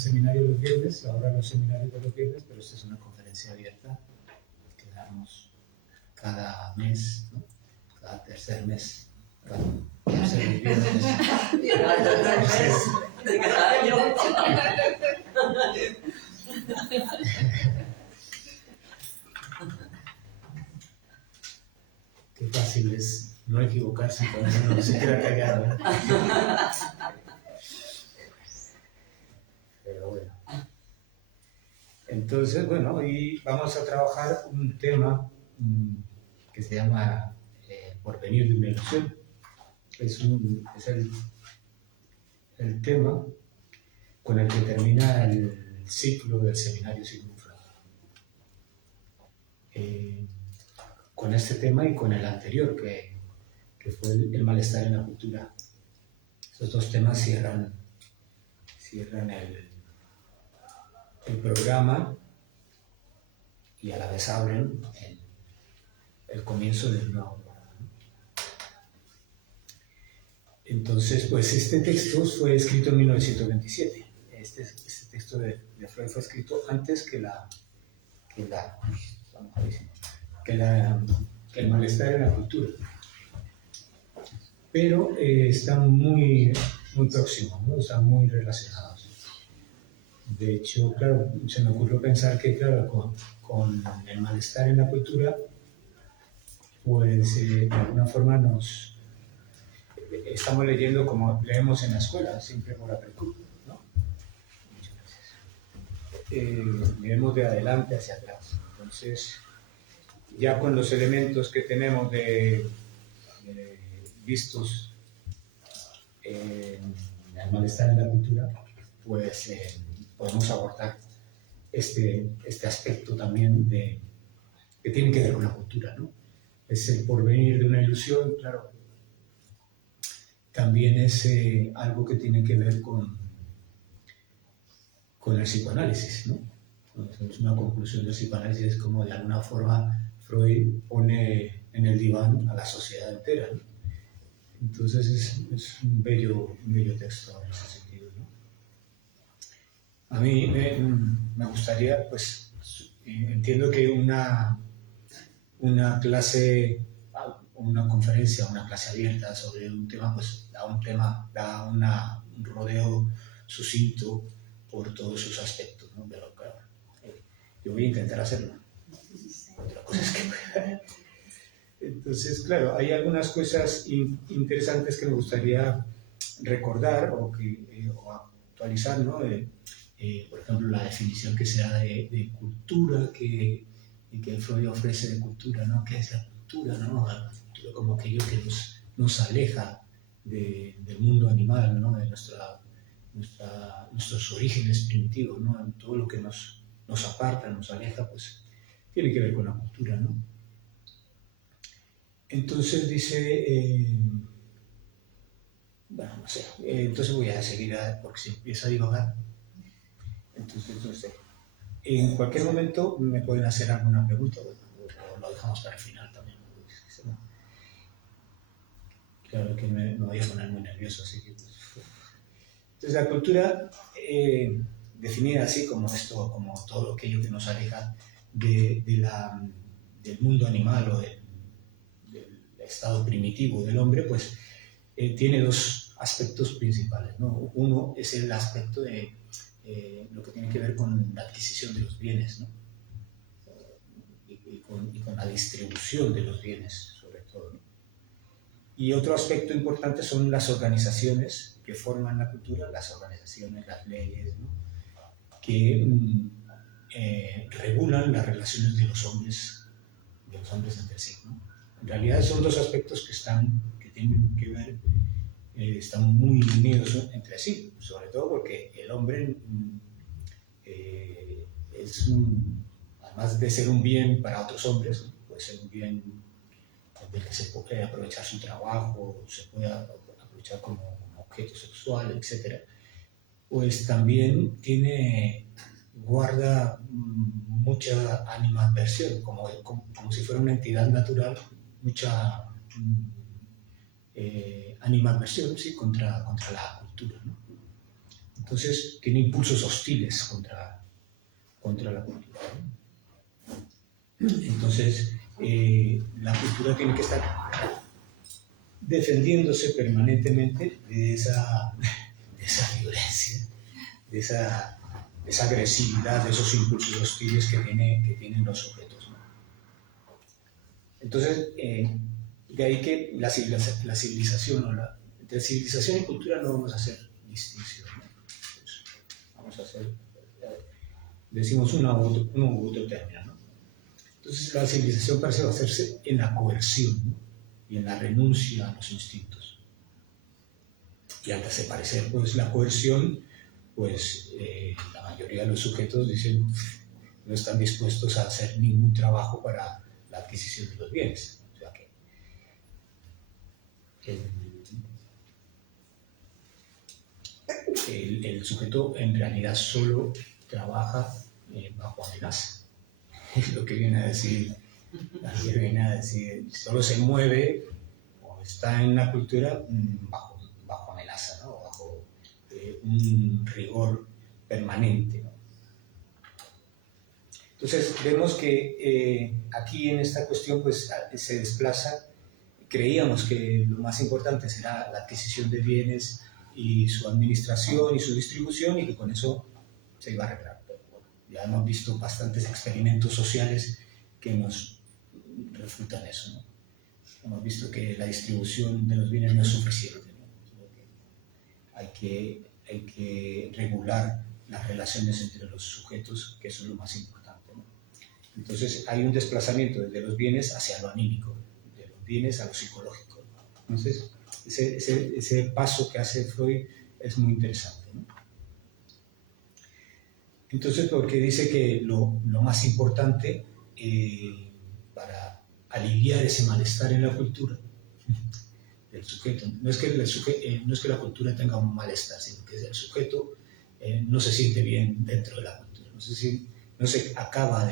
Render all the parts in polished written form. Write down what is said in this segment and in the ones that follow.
seminario los viernes, ahora los seminarios de los viernes, pero esta es una conferencia abierta que damos cada mes, ¿no? Cada tercer mes. Tercer viernes. Qué fácil es no equivocarse cuando uno se queda callado. Pero bueno. Entonces, bueno, hoy vamos a trabajar un tema que se llama Porvenir de una ilusión. Es el tema con el que termina el ciclo del seminario Sigmund Freud. Con este tema y con el anterior, que fue el malestar en la cultura. Esos dos temas cierran el programa y a la vez abren el comienzo del nuevo programa. Entonces, pues este texto fue escrito en 1927. Este texto de Freud fue escrito antes que el malestar en la cultura. Pero están muy próximos, ¿no? Están muy relacionados. De hecho, claro, se me ocurrió pensar que, claro, con el malestar en la cultura, pues de alguna forma estamos leyendo como leemos en la escuela, siempre por apertura, ¿no? Muchas veces. Leemos de adelante hacia atrás. Entonces, ya con los elementos que tenemos vistos en el malestar en la cultura, pues podemos abordar este aspecto también que tiene que ver con la cultura, ¿no? Es el porvenir de una ilusión, claro. También es algo que tiene que ver con el psicoanálisis, ¿no? Entonces, una conclusión del psicoanálisis es como de alguna forma Freud pone en el diván a la sociedad entera, ¿no? Entonces es un bello texto en ese sentido, ¿no? A mí me gustaría, pues, entiendo que una clase, una conferencia, una clase abierta sobre un tema, pues da un rodeo sucinto por todos sus aspectos, ¿no? Pero claro, yo voy a intentar hacerlo. Otra cosa es que... Entonces, claro, hay algunas cosas interesantes que me gustaría recordar o actualizar, ¿no? Por ejemplo, la definición que se da de cultura que Freud ofrece de cultura, ¿no? ¿Qué es la cultura, no? La cultura como aquello que nos aleja del mundo animal, ¿no? De nuestros orígenes primitivos, ¿no? Todo lo que nos aparta, nos aleja, pues tiene que ver con la cultura, ¿no? Entonces dice, bueno, no sé, entonces voy a seguir, porque si empiezo a divagar, entonces no sé. En cualquier momento me pueden hacer alguna pregunta, o lo dejamos para el final también. Claro que me voy a poner muy nervioso, así que... Entonces la cultura, definida así como esto, como todo aquello que nos aleja del mundo animal o del estado primitivo del hombre, pues tiene dos aspectos principales, ¿no? Uno es el aspecto de lo que tiene que ver con la adquisición de los bienes, ¿no? y con la distribución de los bienes, sobre todo, ¿no? Y otro aspecto importante son las organizaciones que forman la cultura, las organizaciones, las leyes, ¿no? Que regulan las relaciones de los hombres entre sí, ¿no? En realidad son dos aspectos que tienen que ver, están muy unidos entre sí, sobre todo porque el hombre además de ser un bien para otros hombres, ¿no? Puede ser un bien del que se puede aprovechar su trabajo, se puede aprovechar como objeto sexual, etc. Pues también guarda mucha animadversión, como si fuera una entidad natural, mucha animadversión, ¿sí? contra la cultura, ¿no? entonces tiene impulsos hostiles contra la cultura, ¿no? Entonces, la cultura tiene que estar defendiéndose permanentemente de esa violencia, de esa agresividad, de esos impulsos hostiles que tienen los sujetos, ¿no? Entonces, de ahí que la civilización, ¿no? Entre civilización y cultura no vamos a hacer distinción, ¿no? Pues vamos a hacer, decimos uno u otro término, ¿no? Entonces, la civilización parece hacerse en la coerción, ¿no? Y en la renuncia a los instintos. Y al desaparecer, pues, la coerción, pues la mayoría de los sujetos dicen no están dispuestos a hacer ningún trabajo para la adquisición de los bienes. O sea que el sujeto en realidad solo trabaja bajo amenaza. Es lo que viene a decir, solo se mueve o está en la cultura bajo amenaza, ¿no? Bajo un rigor permanente, ¿no? Entonces vemos que aquí en esta cuestión pues se desplaza, creíamos que lo más importante será la adquisición de bienes y su administración y su distribución, y que con eso se iba a arreglar. Pero bueno, ya hemos visto bastantes experimentos sociales que nos refutan eso, ¿no? Hemos visto que la distribución de los bienes no es suficiente, ¿no? Hay que regular las relaciones entre los sujetos, que eso es lo más importante, ¿no? Entonces hay un desplazamiento desde los bienes hacia lo anímico, de los bienes a lo psicológico. Entonces ese paso que hace Freud es muy interesante, ¿no? Entonces, porque dice que lo más importante para aliviar ese malestar en la cultura del sujeto, no es que la cultura tenga un malestar, sino que el sujeto no se siente bien dentro de la cultura, no se acaba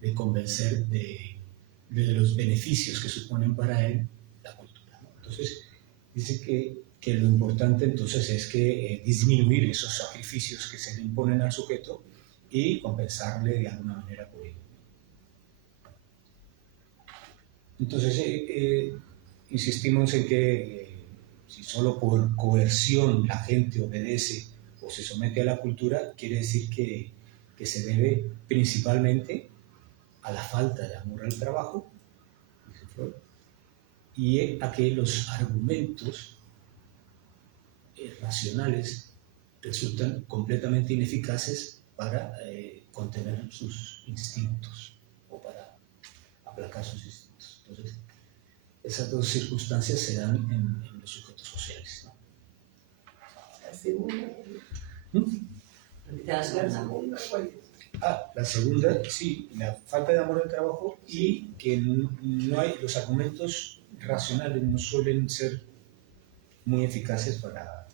de convencer de los beneficios que suponen para él la cultura, ¿no? Entonces dice que lo importante entonces es que disminuir esos sacrificios que se le imponen al sujeto y compensarle de alguna manera por ello. Entonces insistimos en que si solo por coerción la gente obedece o se somete a la cultura, quiere decir que se debe principalmente a la falta de amor al trabajo, dice Freud, y a que los argumentos racionales resultan completamente ineficaces para contener sus instintos o para aplacar sus instintos. Entonces, esas dos circunstancias se dan en los sujetos sociales, ¿no? La segunda. La segunda, sí, la falta de amor al trabajo y que no hay, los argumentos racionales no suelen ser muy eficaces para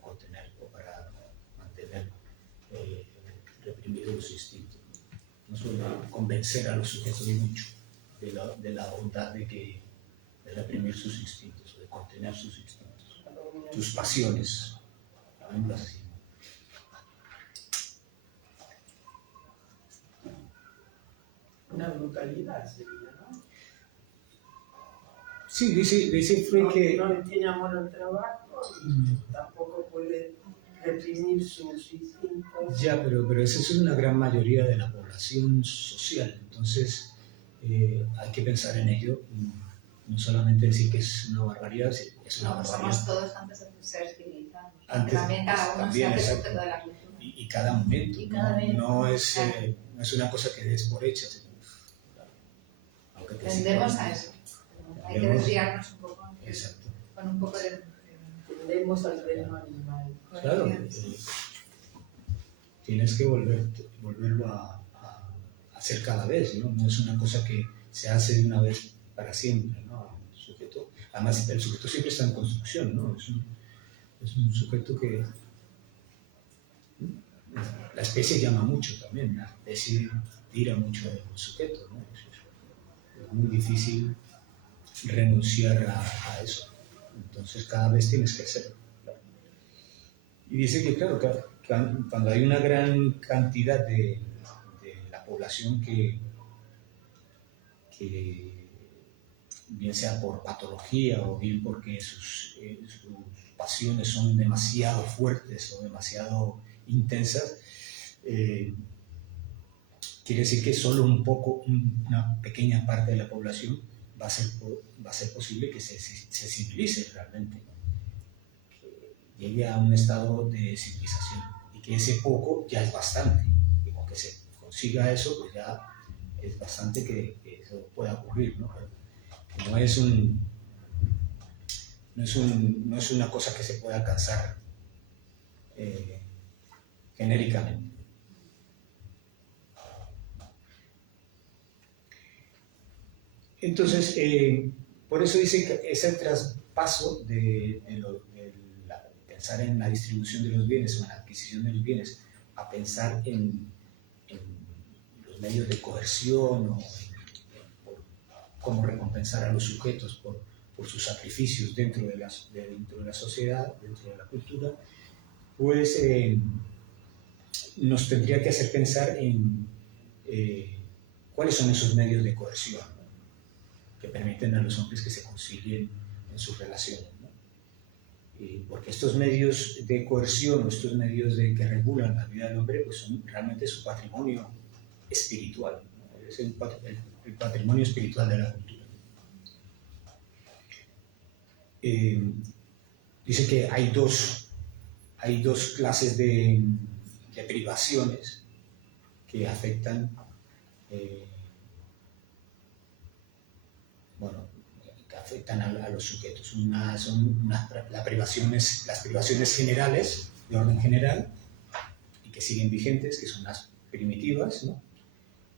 contener o para mantener reprimidos los instintos. No suelen convencer a los sujetos mucho de la bondad de reprimir sus instintos o de contener sus instintos, sus pasiones, llamémoslo así. Una brutalidad sería, ¿no? Sí, dice Freud que no le tiene amor al trabajo y tampoco puede reprimir sus instintos. Ya, pero esa es una gran mayoría de la población social, entonces hay que pensar en ello, no solamente decir que es una barbaridad, es una barbaridad. Somos todos antes de ser civilizados. Antes, también cada uno también, se hace exacto. sujeto de la cultura. Y cada momento, no es una cosa que des por hecha, sino, aunque tendemos a eso. Hay que desviarnos un poco. Exacto. Con un poco de... Tendemos al reino animal. Claro, tienes que volverlo a hacer cada vez, ¿no? No es una cosa que se hace de una vez para siempre, ¿no? El sujeto, además, el sujeto siempre está en construcción, ¿no? Es un sujeto que... La especie llama mucho también, la especie tira mucho del sujeto, ¿no? Es muy difícil renunciar a eso. Entonces cada vez tienes que hacerlo. Y dice que claro, cuando hay una gran cantidad de la población que bien sea por patología o bien porque sus pasiones son demasiado fuertes o demasiado intensas, quiere decir que solo una pequeña parte de la población va a ser posible que se civilice realmente, que llegue a un estado de civilización, y que ese poco ya es bastante, y con que se consiga eso, pues ya es bastante que eso pueda ocurrir, ¿no? Pero no es una cosa que se pueda alcanzar genéricamente. Entonces, por eso dice que ese traspaso de pensar en la distribución de los bienes o en la adquisición de los bienes a pensar en los medios de coerción o cómo recompensar a los sujetos por sus sacrificios dentro de la sociedad, dentro de la cultura, pues nos tendría que hacer pensar en cuáles son esos medios de coerción, ¿no?, que permiten a los hombres que se concilien en sus relaciones, ¿no? Porque estos medios de coerción, estos medios que regulan la vida del hombre, pues son realmente su patrimonio espiritual, ¿no? Es el patrimonio espiritual de la cultura. Dice que hay dos clases de privaciones que afectan a los sujetos. Una son las privaciones generales, de orden general, y que siguen vigentes, que son las primitivas, ¿no?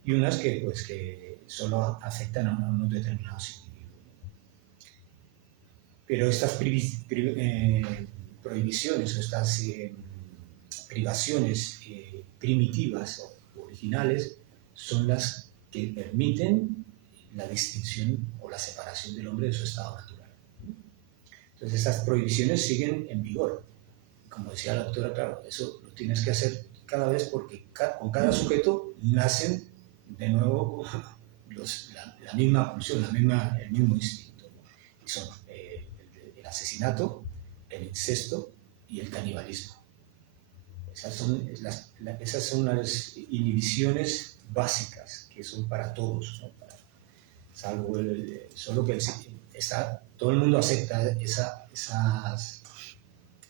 Y unas que solo afectan a unos determinados individuos. Pero estas prohibiciones o estas privaciones primitivas o originales son las que permiten la distinción o la separación del hombre de su estado natural. Entonces estas prohibiciones siguen en vigor. Como decía la doctora, claro, eso lo tienes que hacer cada vez porque con cada sujeto nacen de nuevo la misma pulsión, el mismo instinto, ¿no? Y son el asesinato, el incesto y el canibalismo. Esas son las inhibiciones básicas que son para todos, ¿no? Salvo solo que todo el mundo acepta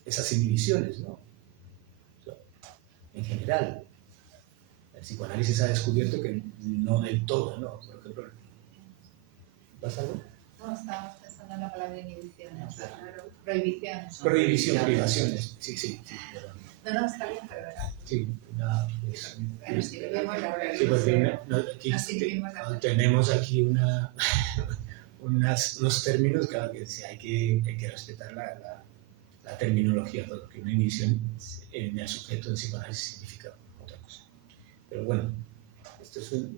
esas inhibiciones, ¿no? En general, el psicoanálisis ha descubierto que no del todo, ¿no? Por ejemplo, ¿pasa algo? No, estábamos pensando en la palabra inhibiciones, prohibiciones. Privaciones, sí. No, está bien, pero verdad. Sí, Nos inhibimos la realidad. Tenemos aquí unos términos, claro, que hay que respetar la terminología, porque una inhibición en el sujeto del psicoanálisis significa otra cosa. Pero bueno, estoy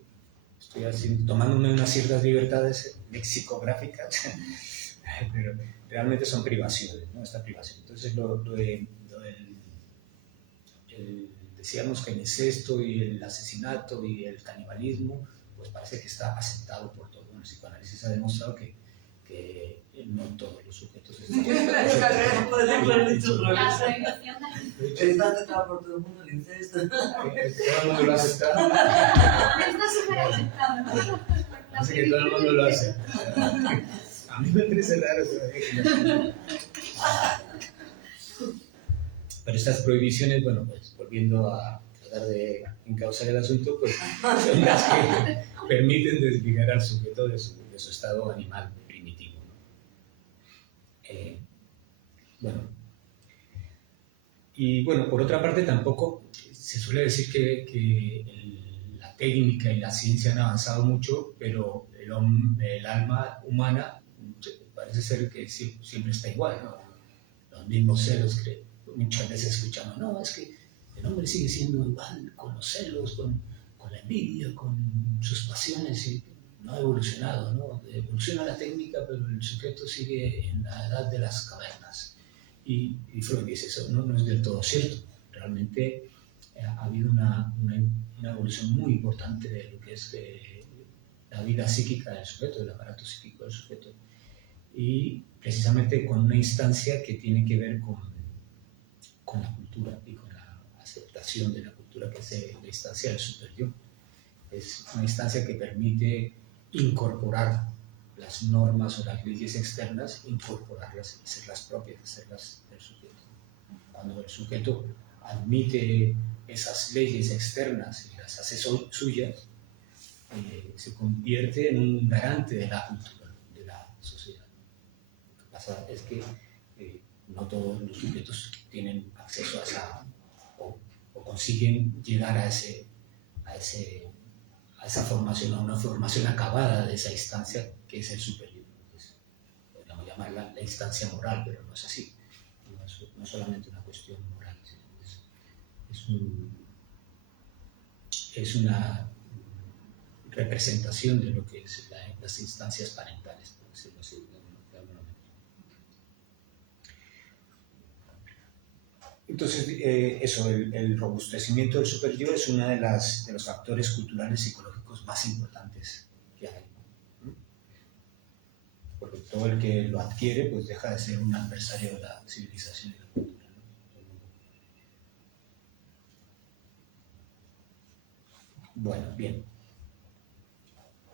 tomándome unas ciertas libertades lexicográficas, pero realmente son privaciones, ¿no? Esta privación. Entonces, decíamos que el incesto y el asesinato y el canibalismo, pues parece que está aceptado por todo. El psicoanálisis ha demostrado que no todos los sujetos están Está aceptado por todo el mundo el incesto. Todo el mundo lo ha aceptado. Está súper aceptado. Así que todo el mundo lo hace. A mí me parece raro todavía. Pero estas prohibiciones, bueno, pues volviendo a tratar de encauzar el asunto, pues son las que permiten desligar al sujeto de su estado animal primitivo, ¿no? Y bueno, por otra parte tampoco se suele decir que la técnica y la ciencia han avanzado mucho, pero el alma humana parece ser que siempre está igual, ¿no? Los mismos celos que muchas veces escuchamos, no, es que el hombre sigue siendo igual, con los celos, con la envidia, con sus pasiones, y no ha evolucionado, ¿no? Evoluciona la técnica, pero el sujeto sigue en la edad de las cavernas. Y Freud dice, eso no es del todo cierto. realmente ha habido una evolución muy importante de lo que es la vida psíquica del sujeto, del aparato psíquico del sujeto, y precisamente con una instancia que tiene que ver con la cultura y con la aceptación de la cultura, que es la instancia del superyo. Es una instancia que permite incorporar las normas o las leyes externas, incorporarlas y hacerlas propias, hacerlas del sujeto. Cuando el sujeto admite esas leyes externas y las hace suyas, se convierte en un garante de la cultura, de la sociedad. Lo que pasa es que no todos los sujetos tienen acceso a esa, o consiguen llegar a esa formación, a una formación acabada de esa instancia que es el superior. Podríamos llamarla la instancia moral, pero no es así. No es solamente una cuestión moral, es una representación de lo que es las instancias parentales, por decirlo así, de alguna manera. Entonces, el robustecimiento del superyo es uno de los factores culturales y psicológicos más importantes que hay. Porque todo el que lo adquiere, pues deja de ser un adversario de la civilización y la cultura. Bueno, bien.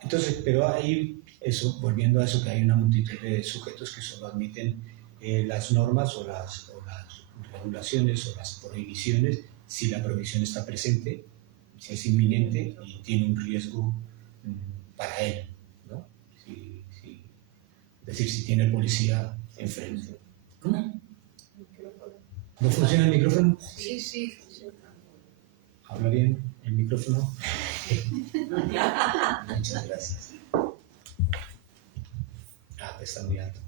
Entonces, pero hay eso, volviendo a eso, que hay una multitud de sujetos que solo admiten las normas o las regulaciones o las prohibiciones si la prohibición está presente, si es inminente y tiene un riesgo para él, ¿no? Es decir, si tiene el policía enfrente. ¿Cómo? ¿No funciona el micrófono? Sí, sí. ¿Habla bien el micrófono? Muchas gracias. Está muy alto.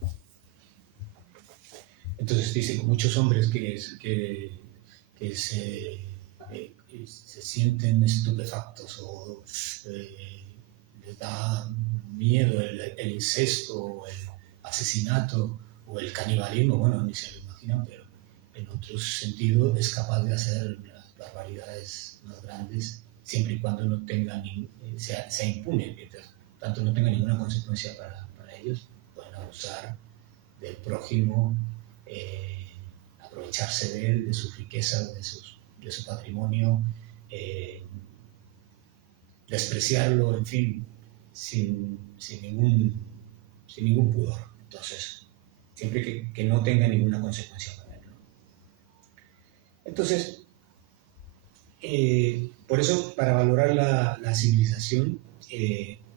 Entonces dice que muchos hombres que se sienten estupefactos o les da miedo el incesto o el asesinato o el canibalismo, bueno, ni se lo imaginan, pero en otros sentidos es capaz de hacer barbaridades más grandes siempre y cuando no tenga sea impune, mientras tanto no tenga ninguna consecuencia para ellos. Pueden abusar del prójimo, aprovecharse de él, de sus riquezas, de su patrimonio, despreciarlo, en fin, sin ningún pudor. Entonces, siempre que no tenga ninguna consecuencia para él, ¿no? Entonces, por eso, para valorar la civilización,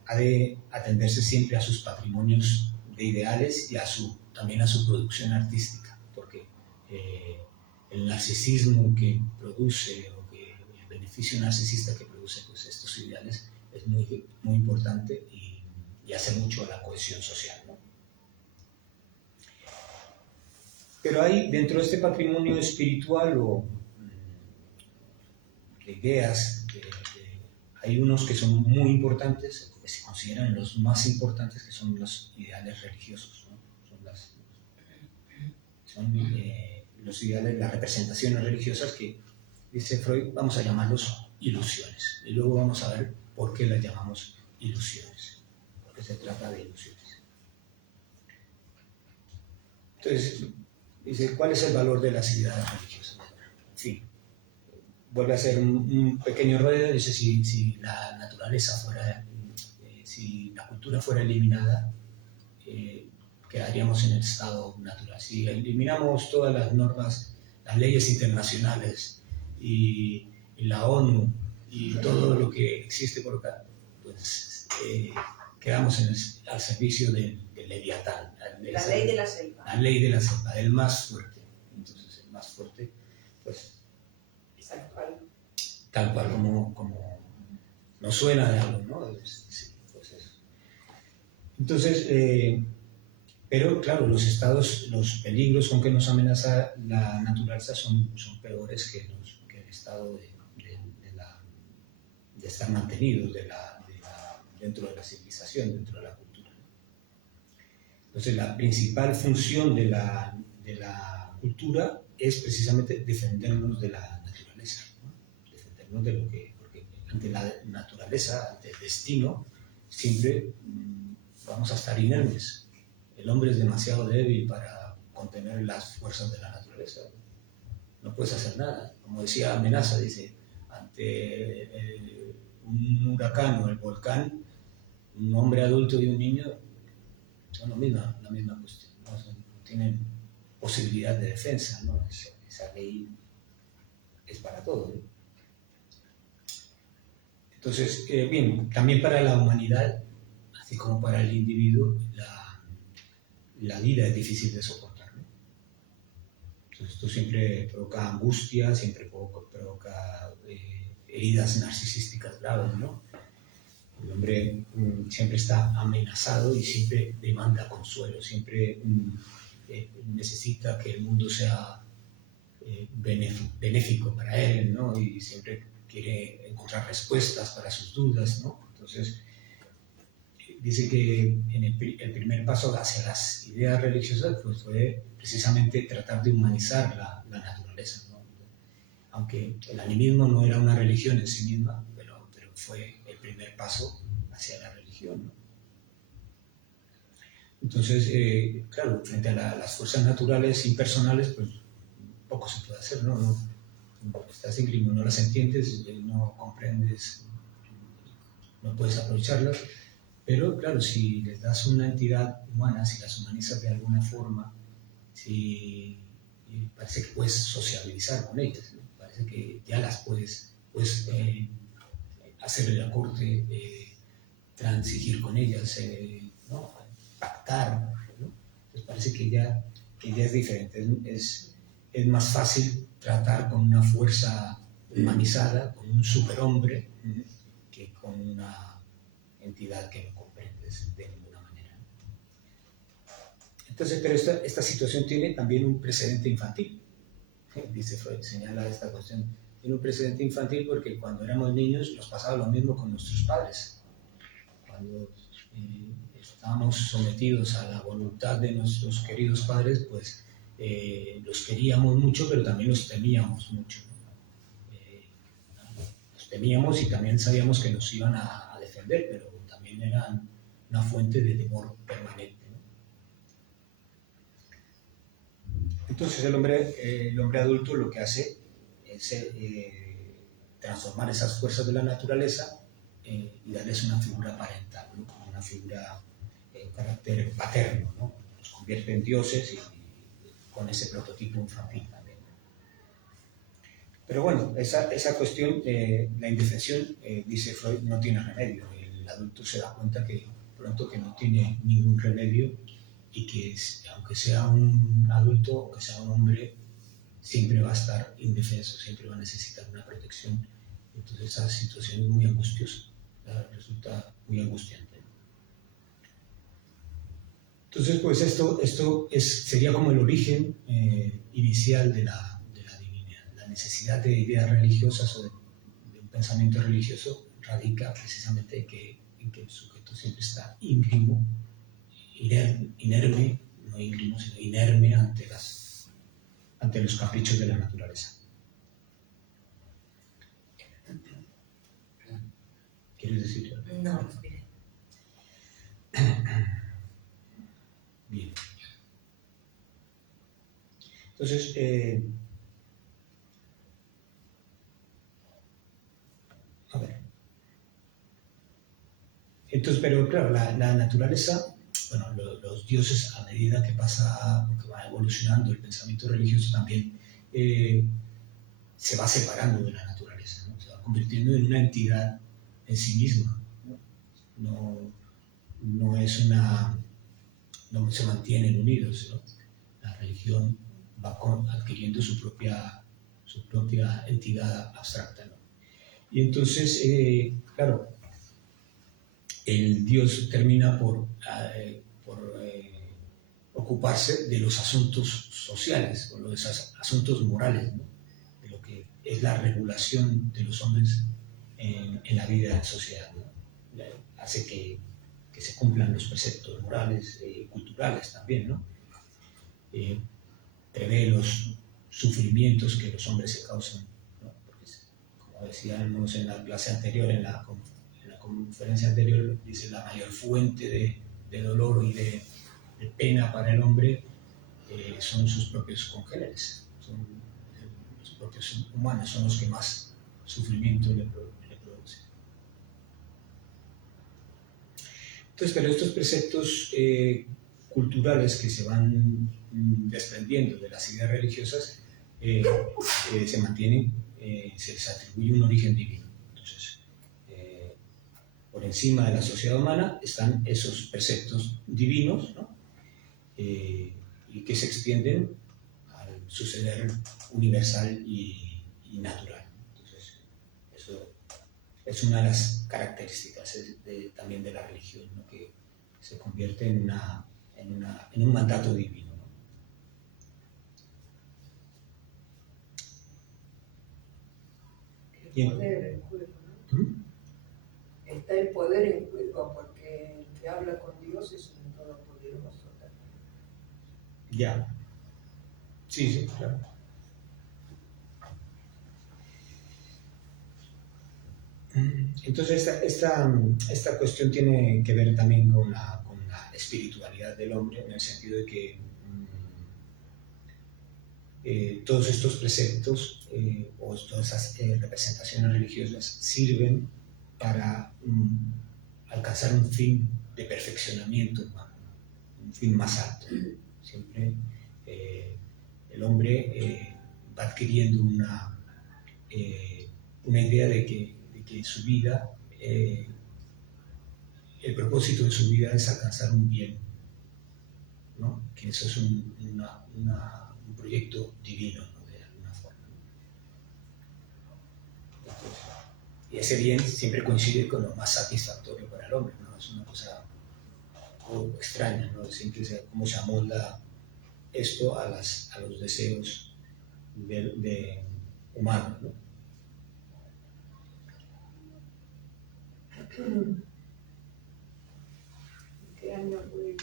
ha de atenderse siempre a sus patrimonios de ideales y también a su producción artística, porque el narcisismo que produce o el beneficio narcisista que produce pues, estos ideales es muy, muy importante y hace mucho a la cohesión social, ¿no? Pero hay dentro de este patrimonio espiritual o de ideas, hay unos que son muy importantes, que se consideran los más importantes, que son los ideales religiosos, ¿no? Son los ideales, las representaciones religiosas que, dice Freud, vamos a llamarlos ilusiones. Y luego vamos a ver por qué las llamamos ilusiones, porque se trata de ilusiones. Entonces, dice, ¿cuál es el valor de las ideas religiosas? En fin, vuelve a hacer un pequeño ruedo, dice, si la naturaleza fuera, si la cultura fuera eliminada, quedaríamos en el estado natural. Si eliminamos todas las normas, las leyes internacionales y la ONU y todo lo que existe por acá, pues quedamos al servicio del Leviatán. La ley de la selva. La ley de la selva, del más fuerte. Entonces, el más fuerte, pues, tal cual como nos suena de algo, ¿no? Sí, pues eso. Entonces, pero claro, los peligros con que nos amenaza la naturaleza son peores que el estado de estar mantenidos dentro de la civilización, dentro de la cultura. Entonces, la principal función de la cultura es precisamente defendernos de la naturaleza. ¿no? Porque ante la naturaleza, ante el destino, siempre vamos a estar inermes. El hombre es demasiado débil para contener las fuerzas de la naturaleza. No puedes hacer nada. Como decía Amenaza, dice, ante un huracán o el volcán, un hombre adulto y un niño son la misma cuestión, ¿no? No tienen posibilidad de defensa, ¿no? Esa ley es para todos, ¿no? Entonces, bien, también para la humanidad, así como para el individuo, la vida es difícil de soportar, ¿no? Entonces, esto siempre provoca angustia, siempre provoca heridas narcisísticas graves, ¿no? El hombre siempre está amenazado y siempre demanda consuelo, siempre necesita que el mundo sea benéfico para él, ¿no? Y siempre quiere encontrar respuestas para sus dudas, ¿no? Entonces, dice que el primer paso hacia las ideas religiosas pues, fue precisamente tratar de humanizar la naturaleza, ¿no? Aunque el animismo no era una religión en sí misma, pero fue el primer paso hacia la religión, ¿no? Entonces, claro, frente a las fuerzas naturales impersonales, pues poco se puede hacer, ¿no? Estás íngrimo, no las entiendes, no comprendes, no puedes aprovecharlas, pero claro, si les das una entidad humana, si las humanizas de alguna forma, si parece que puedes sociabilizar con ellas, ¿no? Parece que ya las puedes hacerle la corte, transigir con ellas, ¿no? Pactar, ¿no? Entonces parece que ya es diferente, es más fácil tratar con una fuerza humanizada, con un superhombre, que con una entidad que no comprendes de ninguna manera. Entonces, pero esta situación tiene también un precedente infantil. Dice Freud, señala esta cuestión, tiene un precedente infantil porque cuando éramos niños nos pasaba lo mismo con nuestros padres. Cuando estábamos sometidos a la voluntad de nuestros queridos padres, pues los queríamos mucho, pero también los temíamos mucho. Los temíamos y también sabíamos que nos iban a defender, pero también eran una fuente de temor permanente, ¿no? Entonces el hombre adulto lo que hace es transformar esas fuerzas de la naturaleza y darles una figura parental, ¿no? Una figura de carácter paterno, ¿no? Los convierte en dioses y con ese prototipo infantil también. Pero bueno, esa cuestión, la indefensión, dice Freud, no tiene remedio. El adulto se da cuenta que pronto que no tiene ningún remedio y que aunque sea un adulto, aunque sea un hombre, siempre va a estar indefenso, siempre va a necesitar una protección. Entonces esa situación es muy angustiosa, resulta muy angustiante. Entonces, pues esto sería como el origen inicial de la divinidad. La necesidad de ideas religiosas o de un pensamiento religioso radica precisamente en que el sujeto siempre está íngrimo, inerme, no íngrimo, sino inerme ante los caprichos de la naturaleza. ¿Quieres decirlo? No, mire. Bien. Entonces, a ver. Entonces, pero claro, la naturaleza, bueno, los dioses a medida que va evolucionando el pensamiento religioso también se va separando de la naturaleza, ¿no? Se va convirtiendo en una entidad en sí misma, ¿no? No se mantienen unidos, ¿no? La religión va adquiriendo su propia entidad abstracta, ¿no? Y entonces, claro, el Dios termina por ocuparse de los asuntos sociales, o los asuntos morales, ¿no? De lo que es la regulación de los hombres en la vida de la sociedad, ¿no? Hace que se cumplan los preceptos morales y culturales también, ¿no? Prevé los sufrimientos que los hombres se causan, ¿no? Porque como como decíamos en la clase anterior, en la conferencia anterior, dice la mayor fuente de dolor y de pena para el hombre son sus propios congéneres, son los propios humanos, son los que más sufrimiento le producen. Entonces, pero estos preceptos culturales que se van desprendiendo de las ideas religiosas se mantienen, se les atribuye un origen divino. Entonces, por encima de la sociedad humana están esos preceptos divinos, ¿no? Y que se extienden al suceder universal y natural. Entonces, eso es una de las características también de la religión, ¿no? Que se convierte en un mandato divino, ¿no? El poder en juego, ¿no? ¿Mm? Está el poder en juego porque el que habla con Dios es un todopoderoso también. Ya. Sí, sí, claro. Entonces, esta cuestión tiene que ver también con la espiritualidad del hombre, en el sentido de que todos estos preceptos o todas esas representaciones religiosas sirven para alcanzar un fin de perfeccionamiento humano, un fin más alto. Siempre el hombre va adquiriendo una idea de que su vida, el propósito de su vida es alcanzar un bien, ¿no? Que eso es un proyecto divino, ¿no? De alguna forma. Entonces, y ese bien siempre coincide con lo más satisfactorio para el hombre, ¿no? Es una cosa algo extraña, ¿no? Siempre cómo se amolda esto a los deseos humanos, ¿no? ¿Qué año fue?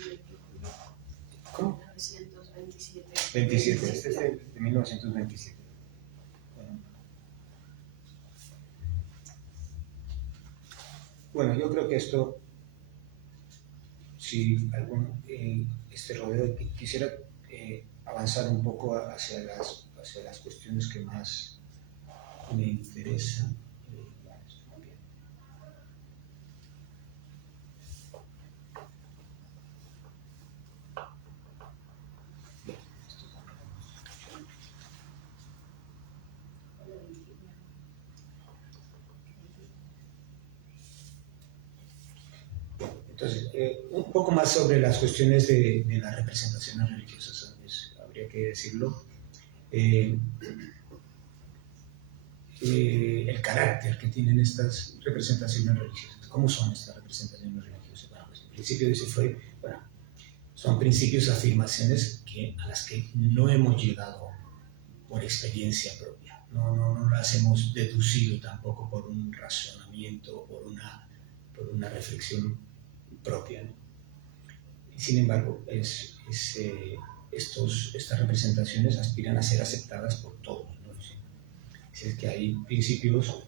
¿Cómo? 1927. 27, este es de 1927. Bueno, yo creo que esto, si este rodeo quisiera avanzar un poco hacia las cuestiones que más me interesan. Entonces, un poco más sobre las cuestiones de las representaciones religiosas, habría que decirlo. El carácter que tienen estas representaciones religiosas. ¿Cómo son estas representaciones religiosas? Bueno, pues en principio dice Freud, bueno, son principios, afirmaciones a las que no hemos llegado por experiencia propia. No las hemos deducido tampoco por un razonamiento, por una reflexión propia, ¿no? Sin embargo, estas representaciones aspiran a ser aceptadas por todos, ¿no? Es que hay principios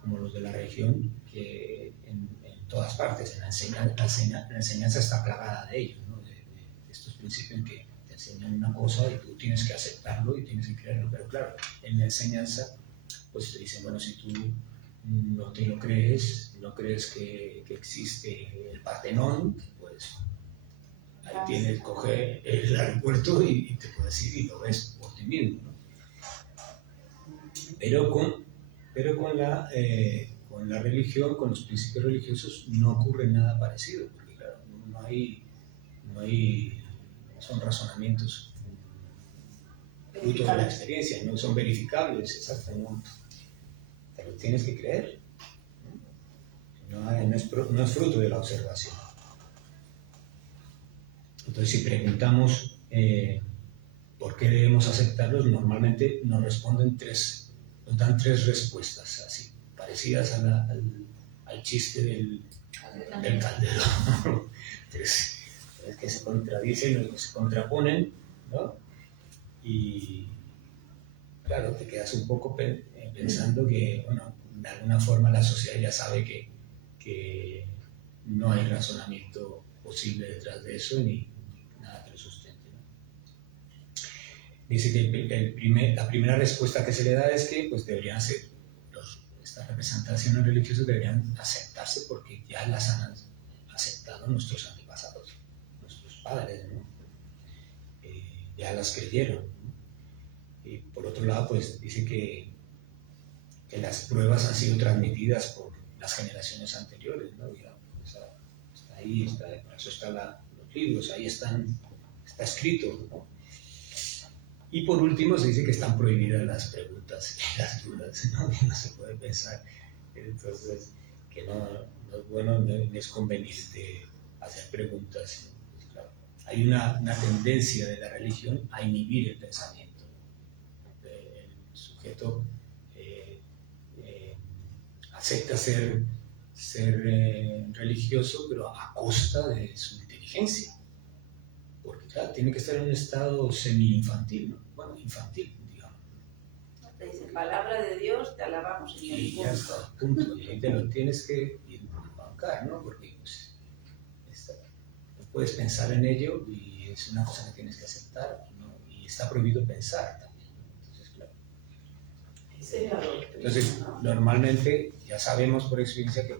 como los de la religión que en todas partes, la enseñanza está plagada de ellos, ¿no? De estos principios en que te enseñan una cosa y tú tienes que aceptarlo y tienes que creerlo, pero claro, en la enseñanza pues te dicen, bueno, si tú no te lo crees, no crees que existe el Partenón, pues ahí coge el aeropuerto y te puedes ir y lo ves por ti mismo, ¿no? Pero con la religión, con los principios religiosos, no ocurre nada parecido, porque claro, no hay son razonamientos fruto de la experiencia, no son verificables, exactamente. Te lo tienes que creer, no es fruto de la observación. Entonces, si preguntamos por qué debemos aceptarlos, normalmente nos dan tres respuestas así, parecidas al chiste del caldero. Tres, que se contradicen o que se contraponen, ¿no? claro, te quedas un poco pensando que, bueno, de alguna forma la sociedad ya sabe que no hay razonamiento posible detrás de eso ni nada que lo sustente, ¿no? Dice que la primera respuesta que se le da es que pues deberían ser, estas representaciones religiosas deberían aceptarse porque ya las han aceptado nuestros antepasados, nuestros padres, ¿no? Ya las creyeron, ¿no? Y por otro lado, pues dice que las pruebas han sido transmitidas por las generaciones anteriores, ¿no? Ya, pues, está ahí, por eso están los libros, ahí está escrito, ¿no? Y por último se dice que están prohibidas las preguntas y las dudas, ¿no? Que no se puede pensar. Entonces, que no es bueno, no es conveniente hacer preguntas. Pues, claro, hay una tendencia de la religión a inhibir el pensamiento. El sujeto acepta ser religioso, pero a costa de su inteligencia. Porque claro, tiene que estar en un estado semi-infantil, ¿no? Bueno, infantil, digamos. Te dice, palabra de Dios, te alabamos, Señor. Y ya está, punto. Y ahí te lo tienes que bancar, ¿no? Porque pues, no puedes pensar en ello y es una cosa que tienes que aceptar, ¿no? Y está prohibido pensar también, ¿no? Entonces, claro. Entonces, normalmente ya sabemos por experiencia que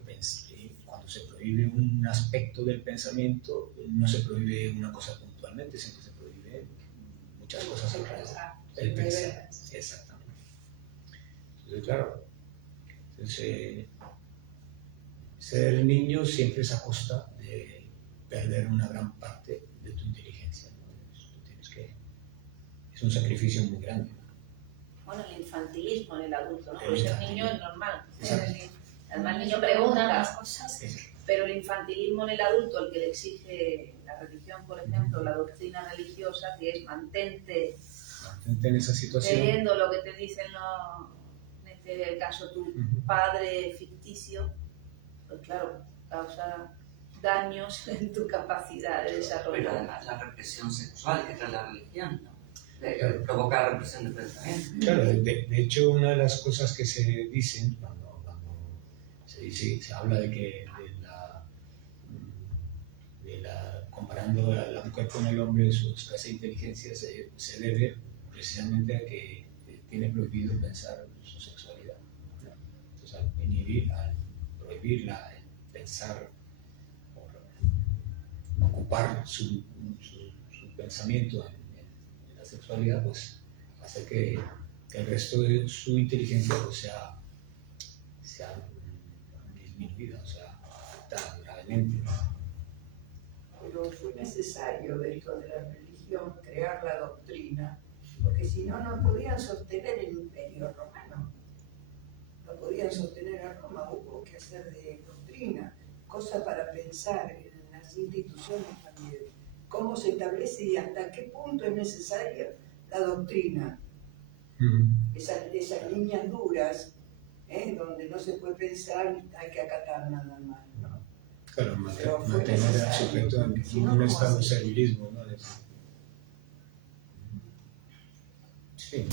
cuando se prohíbe un aspecto del pensamiento, no se prohíbe una cosa puntualmente, sino que se prohíbe muchas cosas alrededor. El pensar, exactamente. Entonces, claro, ser niño siempre es a costa de perder una gran parte de tu inteligencia, ¿no? Es un sacrificio muy grande, ¿no? Bueno, el infantilismo en el adulto, ¿no? El Pues el infantilismo. niño es normal. Exacto. Además, el niño pregunta las cosas. pero el infantilismo en el adulto, el que le exige la religión, por ejemplo, la doctrina religiosa, que es mantente En esa situación. creyendo lo que te dicen, en este caso tu padre ficticio, pues claro, causa daños en tu capacidad de Pero desarrollar. además la represión sexual que trae la religión, ¿no? De provocar represión de pensamiento. Claro, de hecho, una de las cosas que se dicen cuando se habla de que comparando al cuerpo con el hombre, su escasa inteligencia se debe precisamente a que tiene prohibido pensar su sexualidad, ¿no? Entonces, al prohibirla, pensar, ocupar su pensamiento en la sexualidad, pues hace que el resto de su inteligencia pues, sea disminuida, o sea, afectada gravemente. Pero fue necesario dentro de la religión crear la doctrina, porque si no, no podían sostener el imperio romano, no podían sostener a Roma, hubo que hacer de doctrina, cosa para pensar en las instituciones también, cómo se establece y hasta qué punto es necesaria la doctrina, esas líneas duras, donde no se puede pensar, hay que acatar nada más, ¿no? Claro, mantener al sujeto en un estado de servilismo, ¿no? Sí.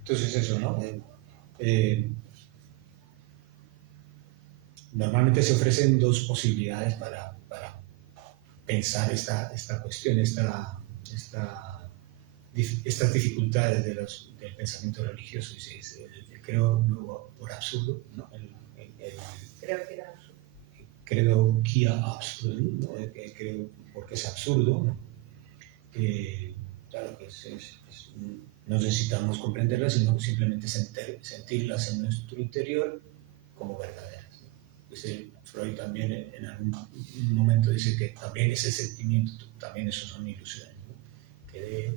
Entonces eso, ¿no? Normalmente se ofrecen dos posibilidades para pensar esta cuestión, estas dificultades del pensamiento religioso. Creo luego por absurdo, ¿no? Creo que era absurdo. Credo quia absurdum, ¿no? Creo porque es absurdo, ¿no? Claro que no necesitamos comprenderlas, sino simplemente sentirlas en nuestro interior como verdaderas, ¿no? Freud también en algún momento dice que también ese sentimiento, también eso son ilusiones, ¿no? Que de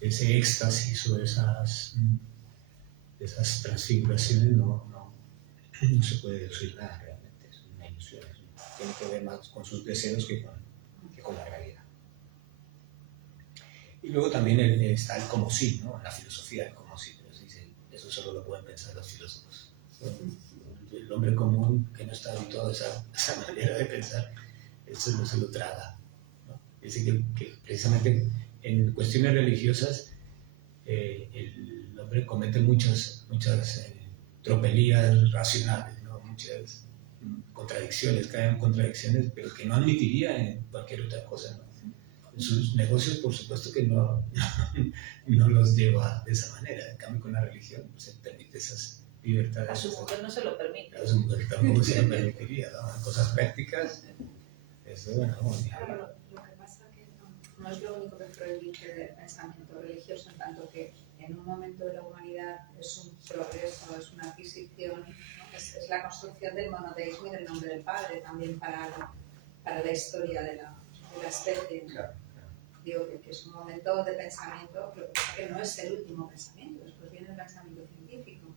ese éxtasis o de esas transfiguraciones no se puede deducir nada realmente, es una ilusión, tiene que ver más con sus deseos que con la realidad. Y luego también está el como sí, ¿no? La filosofía del como sí, pero se dice, eso solo lo pueden pensar los filósofos. El hombre común que no está habituado a esa manera de pensar, eso no se lo traga, ¿no? Dice que precisamente en cuestiones religiosas el hombre comete muchas tropelías racionales, ¿no? Muchas contradicciones, caen en contradicciones, pero que no admitiría en cualquier otra cosa, ¿no? En sus negocios, por supuesto que no los lleva de esa manera. En cambio, con la religión se permite esas libertades. A su mujer no se lo permite. A su mujer tampoco se lo permitiría, ¿no? En cosas prácticas, eso, bueno, Claro, lo que pasa es que no es lo único que Freud dice del pensamiento religioso, en tanto que en un momento de la humanidad es un progreso, es una adquisición, ¿no? Es la construcción del monoteísmo y del nombre del Padre también para la historia de la especie. Claro. Digo que es un momento de pensamiento, lo que pasa es que no es el último pensamiento, después viene el pensamiento científico.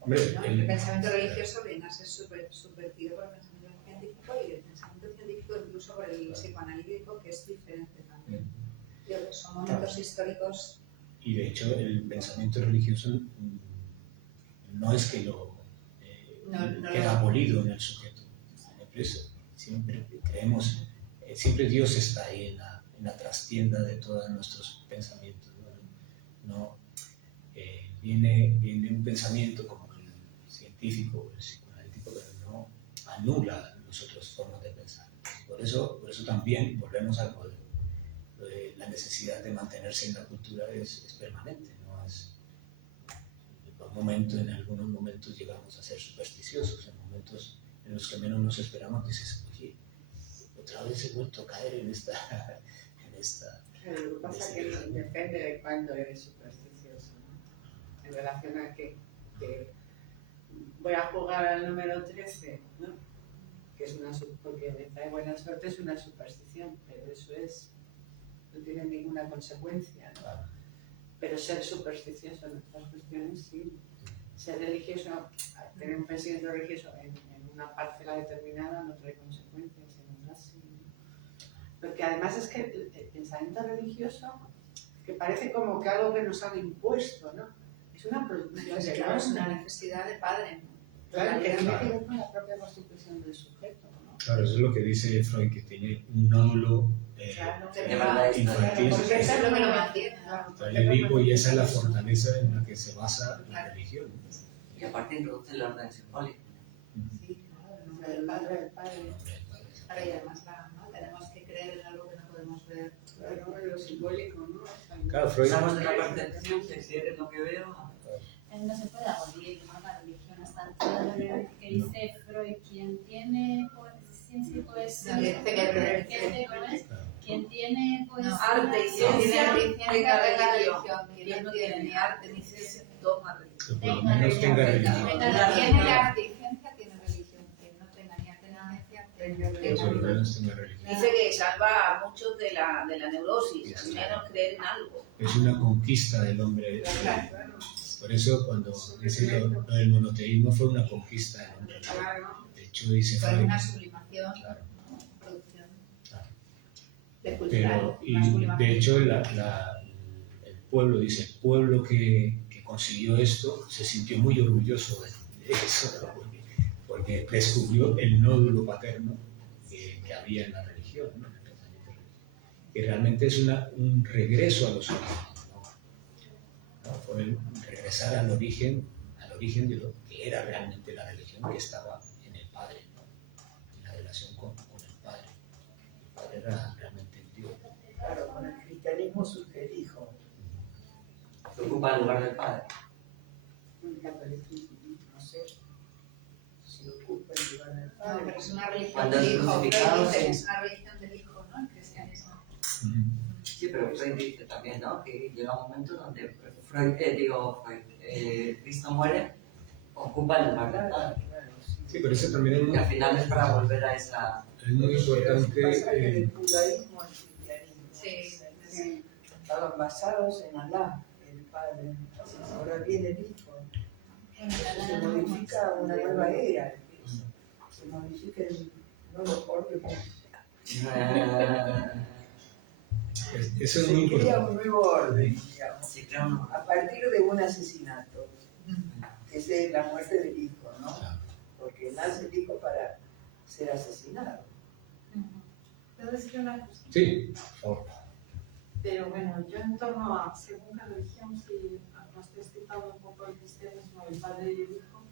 Hombre, ¿no? El pensamiento religioso viene a ser subvertido por el pensamiento científico y el pensamiento científico incluso por el psicoanalítico, que es diferente también. Digo que son momentos históricos. Y de hecho el pensamiento religioso no es que queda abolido en el sujeto, siempre creemos, siempre Dios está ahí en la trastienda de todos nuestros pensamientos, ¿no? Viene un pensamiento como el científico, el psicoanalítico, pero no anula las otras formas de pensar. Por eso también volvemos al modelo. La necesidad de mantenerse en la cultura es permanente, ¿no? En algunos momentos llegamos a ser supersticiosos, en momentos en los que menos nos esperamos, dices, oye, otra vez he vuelto a caer en esta. Claro, lo que pasa es que depende de cuándo eres supersticioso, ¿no? En relación a que voy a jugar al número 13, ¿no? Que es porque me trae buena suerte, es una superstición, pero eso no tiene ninguna consecuencia, ¿no? Claro. Pero ser supersticioso en otras cuestiones sí. Ser religioso, tener un pensamiento religioso en una parcela determinada no trae consecuencias, en otras sí. Porque además es que el pensamiento religioso, que parece como que algo que nos han impuesto, ¿no? Es una producción de Claro, es una necesidad de padre. Claro, que tiene que ver con la propia constitución del sujeto, ¿no? Claro, eso es lo que dice Freud, que tiene un nódulo infantil. Porque eso es lo que lo mantiene. El Edipo, y esa es la fortaleza en la que se basa la religión. Y aparte introduce el orden simbólico. Sí, claro, el nombre del padre. Ahora, y además ¿no? Tenemos que creer en algo que no podemos ver. Claro, lo simbólico, ¿no? Claro, Freud. Pasamos de la percepción, se excede lo que veo. No se puede abolir, ¿no? La religión hasta el punto que dice Freud, quien tiene ciencia y poesía, quien tiene poesía, Arte y ciencia, tenga religión. Quien Quien no tiene ni arte ni ciencia, toma religión. Que por lo menos tenga religión. Quien tiene arte y ciencia tiene religión. Quien no tenga ni arte ni ciencia tiene Que por lo menos tenga religión. Dice que salva a muchos de la neurosis, al menos creer en algo. Es una conquista del hombre. Por eso cuando dice lo del monoteísmo fue una conquista del hombre. De hecho dice fue Freud. una sublimación, Claro. producción Claro. de cultural. Y de hecho el pueblo, dice, el pueblo que consiguió esto se sintió muy orgulloso de eso, ¿no? Porque descubrió el nódulo paterno que había en la religión, ¿no? En el pensamiento religioso. Que realmente es un regreso a los orígenes, ¿no? Fue regresar al origen de lo que era realmente la religión, que estaba en el Padre, ¿no? En la relación con el Padre. El Padre era realmente el Dios. Claro, con el cristianismo surge el hijo. Se ocupa el lugar del padre. No sé si ocupa el lugar del No, padre. pero es una religión Cuando del es hijo. crucificado, Freud dice sí. que es una religión del hijo, ¿no? El cristianismo. Sí, pero Freud dice también, ¿no? Que llega un momento donde Cristo muere, ocupa el lugar del padre. Sí, pero eso también es Y al final es para volver a esa... muy Pero lo que pasa es que importante. el judaísmo y el cristianismo Sí. estaban basados en Alá, el Padre. Entonces, ahora viene el Hijo. Se modifica una nueva era. Se modifica el nuevo orden. Eso es Se muy crea importante. un nuevo orden, digamos, Se crea un... a partir de un asesinato, que es la muerte del hijo, ¿no? Porque nace el hijo para ser asesinado. ¿Puedo decir una cosa? Sí, por favor. Pero bueno, yo en torno a, según qué religión, si nos has citado un poco el cristianismo, el padre y el hijo,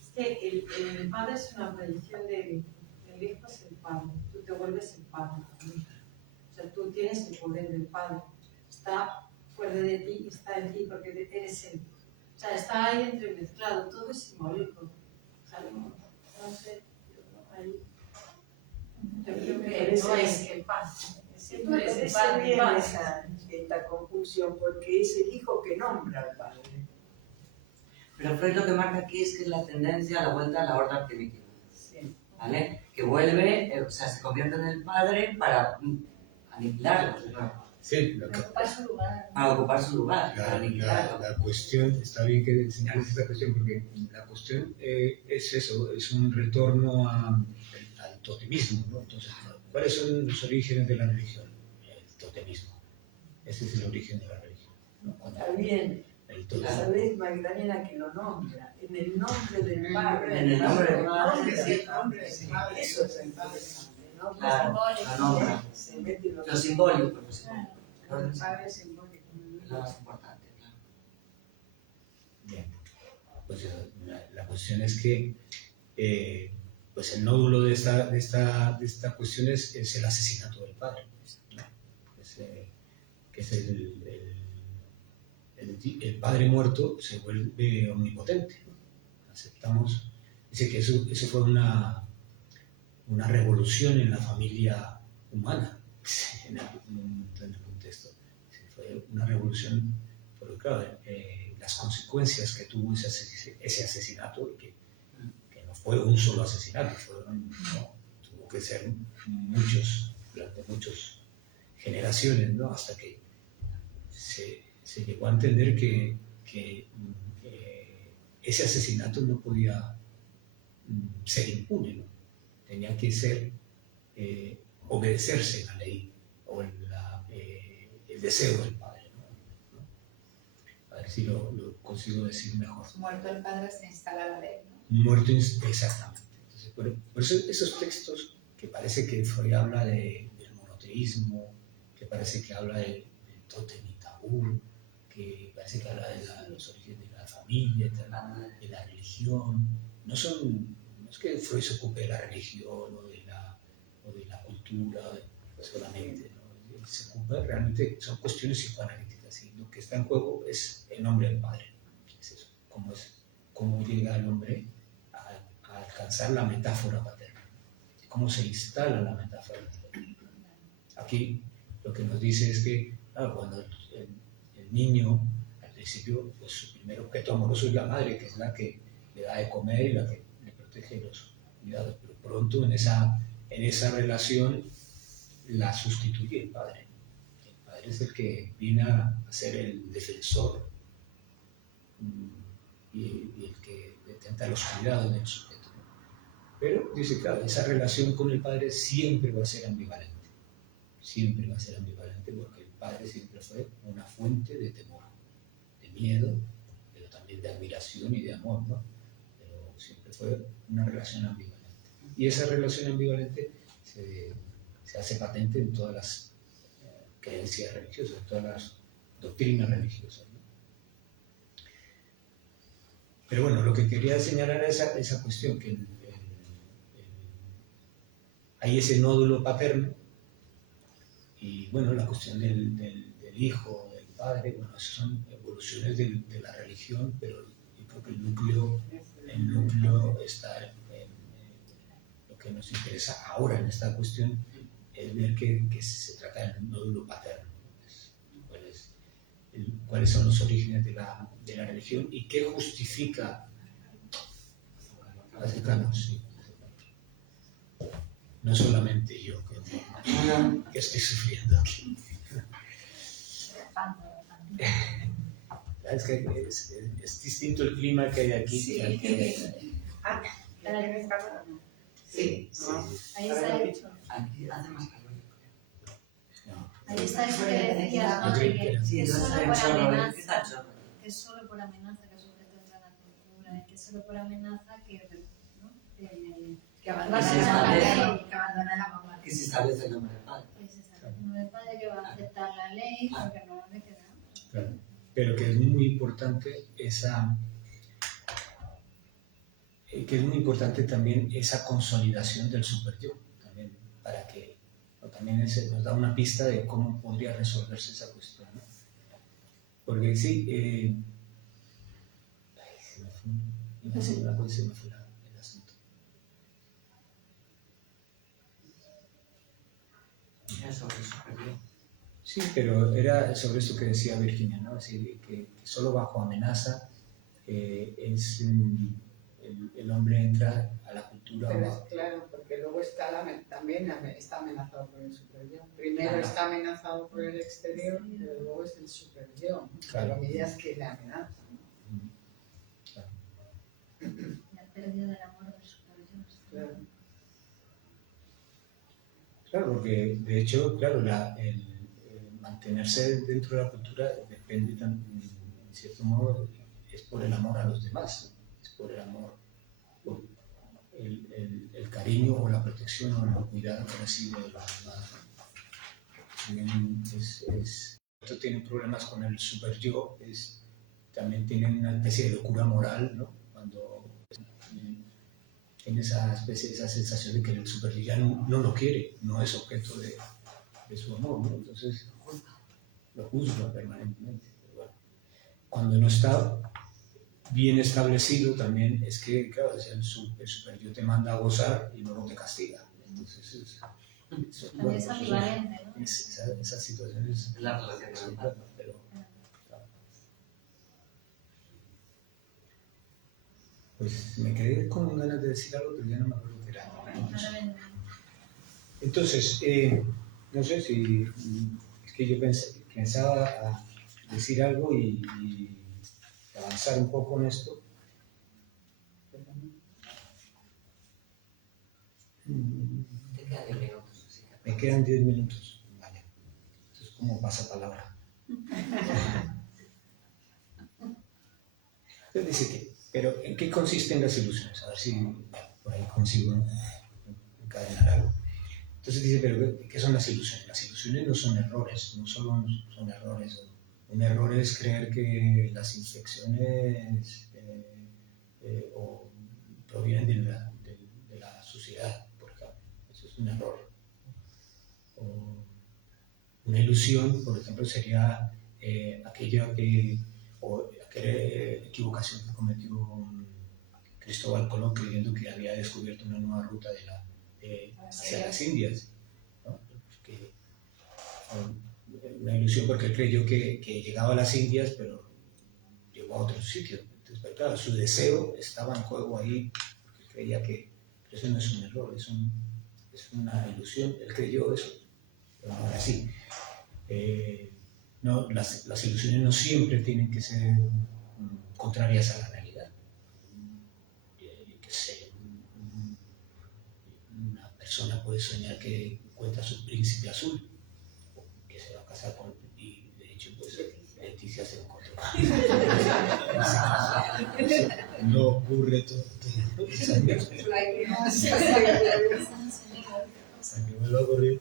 es que el padre es una predicción del hijo. El hijo es el padre, tú te vuelves el padre. O sea, tú tienes el poder del padre. Está fuera de ti, está en ti porque eres él. O sea, está ahí entremezclado, todo es simbólico. O sea, no sé, ahí. Yo creo que no es el padre. Siempre parece bien esta confusión, porque es el hijo que nombra al padre. Pero Freud lo que marca aquí es que es la tendencia a la vuelta a la orden primitiva. Sí. ¿Vale? Que vuelve, o sea, se convierte en el padre para aniquilarlo. Sí, Para ocupar su lugar. Para ocupar su lugar, para aniquilarlo. la cuestión, está bien que señales esta cuestión, porque la cuestión es eso, es un retorno al totemismo, ¿no? Entonces, ¿cuáles son los orígenes de la religión? El totemismo. Ese es el origen de la religión, ¿no? Está bien. El Sabes, Magdalena, que lo nombra, en el nombre del Padre. En el nombre del Padre, Sí. Eso es interesante, ¿no? Claro, la nombra. Se mete Lo simbólico, lo el Padre simbólico. es lo más importante, claro. Bien. Pues la cuestión es que pues el nódulo de esta cuestión es el asesinato del padre, ¿no? Que es el padre muerto se vuelve omnipotente. Aceptamos, dice que eso fue una revolución en la familia humana, en el contexto. Fue una revolución, porque claro, las consecuencias que tuvo ese asesinato, que no fue un solo asesinato, tuvo que ser muchos, durante muchas generaciones, ¿no? Hasta que se llegó a entender que ese asesinato no podía ser impune, ¿no? Tenía que ser obedecerse la ley o el deseo del padre, ¿no? A ver si lo consigo decir mejor. Muerto el padre se instala la ley, ¿no? Muerto, exactamente. Entonces, por eso esos textos que parece que Freud habla del monoteísmo, que parece que habla del tótem y tabú, que parece que habla de los orígenes de la familia, de la religión, no es que Freud se ocupe de la religión o de la cultura solamente, ¿no? Se ocupa realmente, son cuestiones psicoanalíticas, y lo que está en juego es el nombre del padre. Es eso, cómo llega el hombre a alcanzar la metáfora paterna, cómo se instala la metáfora paterna. Aquí lo que nos dice es que, claro, cuando el niño, al principio, pues su primer objeto amoroso es la madre, que es la que le da de comer y la que le protege los cuidados, pero pronto en esa relación la sustituye el padre. El padre es el que viene a ser el defensor y el que detenta los cuidados del sujeto, ¿no? Pero dice, claro, esa relación con el padre siempre va a ser ambivalente. Siempre va a ser ambivalente porque el padre siempre fue una fuente de temor, de miedo, pero también de admiración y de amor, ¿no? Pero siempre fue una relación ambivalente. Y esa relación ambivalente se hace patente en todas las creencias religiosas, en todas las doctrinas religiosas, ¿no? Pero bueno, lo que quería señalar es esa cuestión, que hay ese nódulo paterno. Y bueno, la cuestión del hijo, del padre, bueno, esas son evoluciones de la religión, pero yo creo que el núcleo está en lo que nos interesa ahora en esta cuestión, es ver que se trata del nódulo paterno. ¿Cuáles son los orígenes de la religión y qué justifica? Acercarnos, sí. No solamente yo que estoy sufriendo aquí. Es que es distinto el clima que hay aquí. Sí. Sí. Ahí está hecho. Aquí hace más calor. Ahí está eso que decías, ¿no? Sí, Que es entonces solo hay por chorro, amenaza. está chorro. Que es solo por amenaza que el sujeto entra en la cultura, que es solo por amenaza que, ¿no? Que abandona se la mamá, establece. que abandona la mamá. Que se establece el nombre del padre. Pues está diciendo el padre que va a aceptar la ley porque no le queda. Claro. Pero que es muy importante que es muy importante también esa consolidación del superyo, también, para que también nos da una pista de cómo podría resolverse esa cuestión, ¿no? Porque sí, se me fue, iba a decir una cosa y se me fue el asunto. Era sobre el superior. Sí, pero era sobre esto que decía Virginia, ¿no? Así que solo bajo amenaza el hombre entra a la cultura. Pero es claro, porque luego también está amenazado por el superyo. Primero Claro. está amenazado por el exterior, pero luego es el superyo. Claro. Las medidas que le amenazan. Claro. La pérdida del amor del superior. Claro. Claro, porque de hecho, claro, el mantenerse dentro de la cultura depende, en cierto modo, es por el amor a los demás, es por el amor, por el cariño o la protección o el cuidado que recibe de los demás. También esto tiene problemas con el superyo, también tienen una especie de locura moral, ¿no? Cuando tiene esa especie, esa sensación de que el superyo ya no lo quiere, no es objeto de su amor, ¿no? Entonces lo juzga permanentemente. Pero bueno, cuando no está bien establecido también es que, claro, el superyo te manda a gozar y luego te castiga. Entonces También es ambivalente, ¿no? Esa situación es La relación con el padre. pero claro. Pues me quedé con ganas de decir algo, pero ya no me acuerdo qué era. Entonces, no sé si es que yo pensaba a decir algo y avanzar un poco en esto. Te quedan 10 minutos. Así que... Me quedan 10 minutos. Vaya. Eso es como pasapalabra. Entonces dice que, pero ¿en qué consisten las ilusiones? A ver si por ahí consigo encadenar algo. Entonces dice, pero ¿qué son las ilusiones? Las ilusiones no son errores, no solo son errores. Un error es creer que las infecciones provienen de la suciedad, por ejemplo. Eso es un error. O una ilusión, por ejemplo, sería aquella equivocación que cometió Cristóbal Colón creyendo que había descubierto una nueva ruta hacia las Indias, ¿no? Una ilusión porque él creyó que llegaba a las Indias, pero llegó a otro sitio. Entonces, pero claro, su deseo estaba en juego ahí, porque él creía que eso no es un error, es una ilusión. Él creyó eso, pero ahora sí. No, las ilusiones no siempre tienen que ser contrarias a la realidad. Que sé, una persona puede soñar que encuentra a su príncipe azul, que se va a casar con, y de hecho pues Leticia se encontró. No ocurre todo los años. O sea, que vuelva a ocurrir.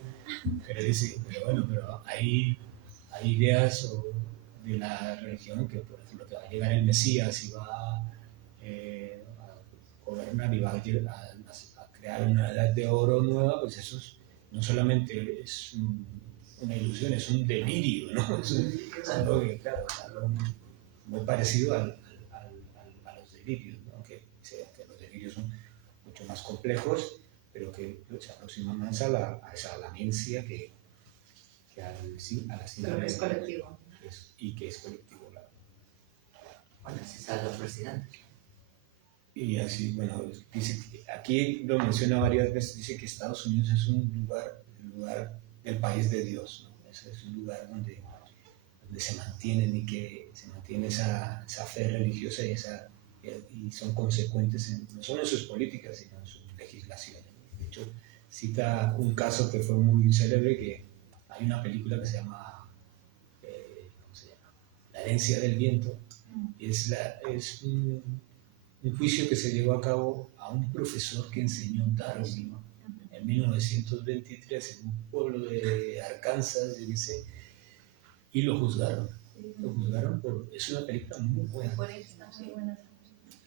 Pero bueno, pero hay ideas de la religión que, por ejemplo, que va a llegar el Mesías y va a gobernar y va a crear una edad de oro nueva, pues eso no solamente es una ilusión, es un delirio, ¿no? Es algo que, claro, es algo muy parecido a los delirios, ¿no? Aunque los delirios son mucho más complejos, pero que se aproximan más a esa lamencia que a la Pero que es colectivo. Y que es colectivo, claro. Bueno, así salen los presidentes. Y así, bueno, dice, aquí lo menciona varias veces, dice que Estados Unidos es un lugar del país de Dios, ¿no? Es un lugar donde se mantienen y que se mantiene esa fe religiosa y son consecuentes no solo en sus políticas, sino en sus legislaciones. De hecho, cita un caso que fue muy célebre, que hay una película que se llama, ¿cómo se llama? La herencia del viento, y es un juicio que se llevó a cabo a un profesor que enseñó Darwin en 1923 en un pueblo de Arkansas, yo qué sé, y lo juzgaron. Lo juzgaron por... Es una película muy buena. Buenísima, sí.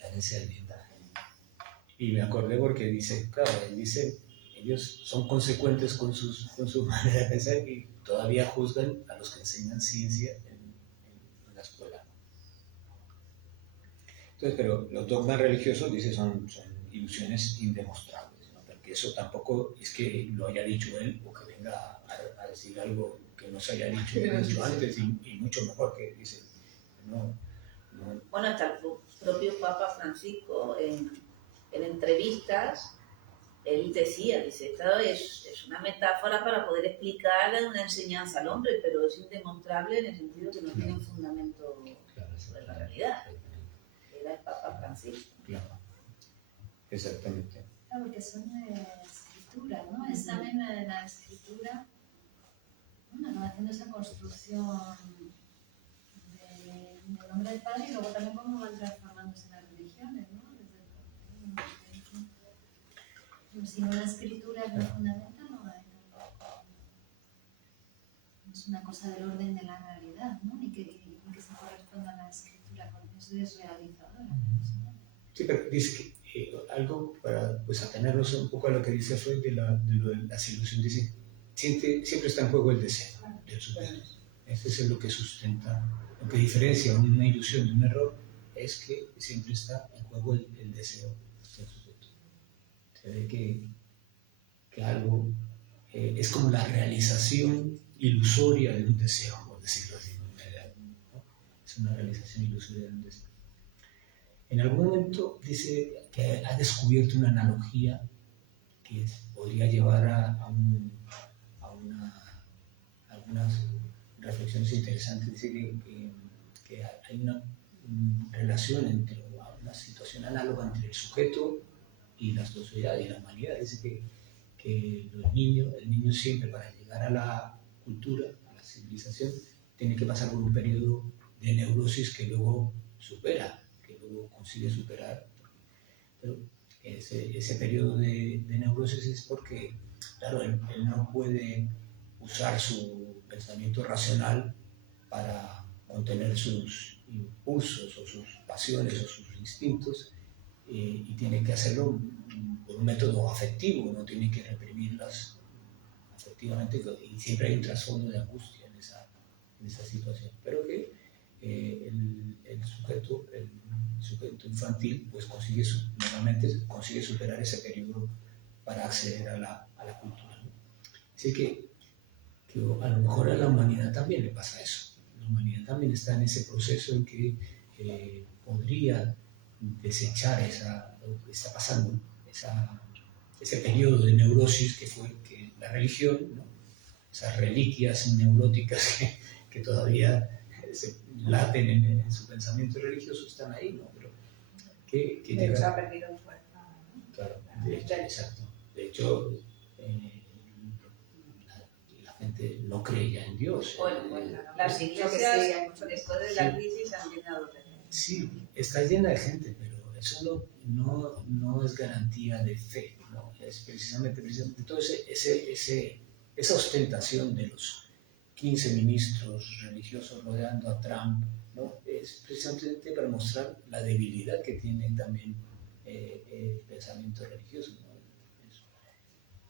La herencia del viento. Y me acordé porque dice, claro, él dice, ellos son consecuentes con su manera de pensar y todavía juzgan a los que enseñan ciencia en la escuela. Entonces, pero los dogmas religiosos, dice, son ilusiones indemostrables, ¿no? Porque eso tampoco es que lo haya dicho él o que venga a decir algo que no se haya dicho antes y mucho mejor que dice, no. Bueno, hasta el propio Papa Francisco en entrevistas, él decía, dice, esto es una metáfora para poder explicar una enseñanza al hombre, pero es indemostrable en el sentido que no tiene un fundamento sobre la realidad. Era el Papa Francisco. Claro, exactamente. Claro, porque son escritura, ¿no? Es también la escritura, bueno, haciendo esa construcción del nombre del Padre y luego también cómo van transformándose las religiones, ¿no? Si no la escritura es lo fundamental, no es una cosa del orden de la realidad, ¿no? Y que se corresponda a la escritura, porque eso es realizadora. Sí, pero dice que algo para pues, atenernos un poco a lo que dice Freud de lo de las ilusiones, dice, siempre está en juego el deseo del sujeto. Eso es lo que sustenta, lo que diferencia una ilusión de un error es que siempre está en juego el deseo del sujeto. Se ve que algo es como la realización ilusoria de un deseo, por decirlo así, ¿no? Es una realización ilusoria de un deseo. En algún momento dice que ha descubierto una analogía que podría llevar a algunas reflexiones interesantes. Dice que hay una relación entre una situación análoga entre el sujeto y la sociedad y la humanidad. Dice que el niño siempre para llegar a la cultura, a la civilización, tiene que pasar por un periodo de neurosis que luego supera, que luego consigue superar. Pero ese periodo de neurosis es porque, claro, él no puede usar su pensamiento racional para contener sus impulsos o sus pasiones o sus instintos y tiene que hacerlo por un método afectivo, no tiene que reprimirlas afectivamente y siempre hay un trasfondo de angustia en esa situación, pero que el sujeto infantil pues normalmente consigue superar ese periodo para acceder a la cultura, ¿no? Así que a lo mejor a la humanidad también le pasa eso. La humanidad también está en ese proceso en que podría desechar lo que está pasando, ese periodo de neurosis que fue que la religión, ¿no? Esas reliquias neuróticas que todavía se laten en su pensamiento religioso están ahí, ¿no? Pero que se ha perdido fuerza. Claro, de hecho, exacto. De hecho, la gente no creía en Dios. Bueno, las iglesias después de la crisis han llenado de gente. Sí, está llena de gente, pero eso no es garantía de fe, ¿no? Es precisamente todo esa ostentación de los 15 ministros religiosos rodeando a Trump, ¿no? Es precisamente para mostrar la debilidad que tiene también el pensamiento religioso,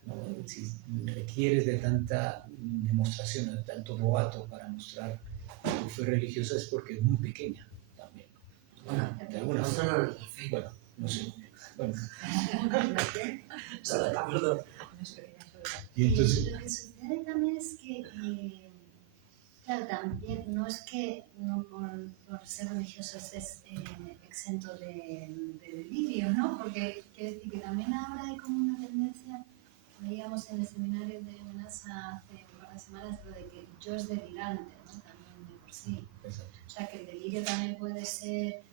¿no? Si requieres de tanta demostración, de tanto boato para mostrar tu fe religiosa es porque es muy pequeña también. Bueno, De alguna no forma. solo la fe. Bueno, no sé. Bueno. Solo la fe. Y entonces, lo que sucede también es que, claro, también no es que no por ser religioso estés exento de delirio, ¿no? Porque quiero decir que también ahora hay como una tendencia, veíamos en el seminario de Menasa hace un par de semanas, lo de que yo es delirante, ¿no? También de por sí. exacto. O sea, que el delirio también puede ser,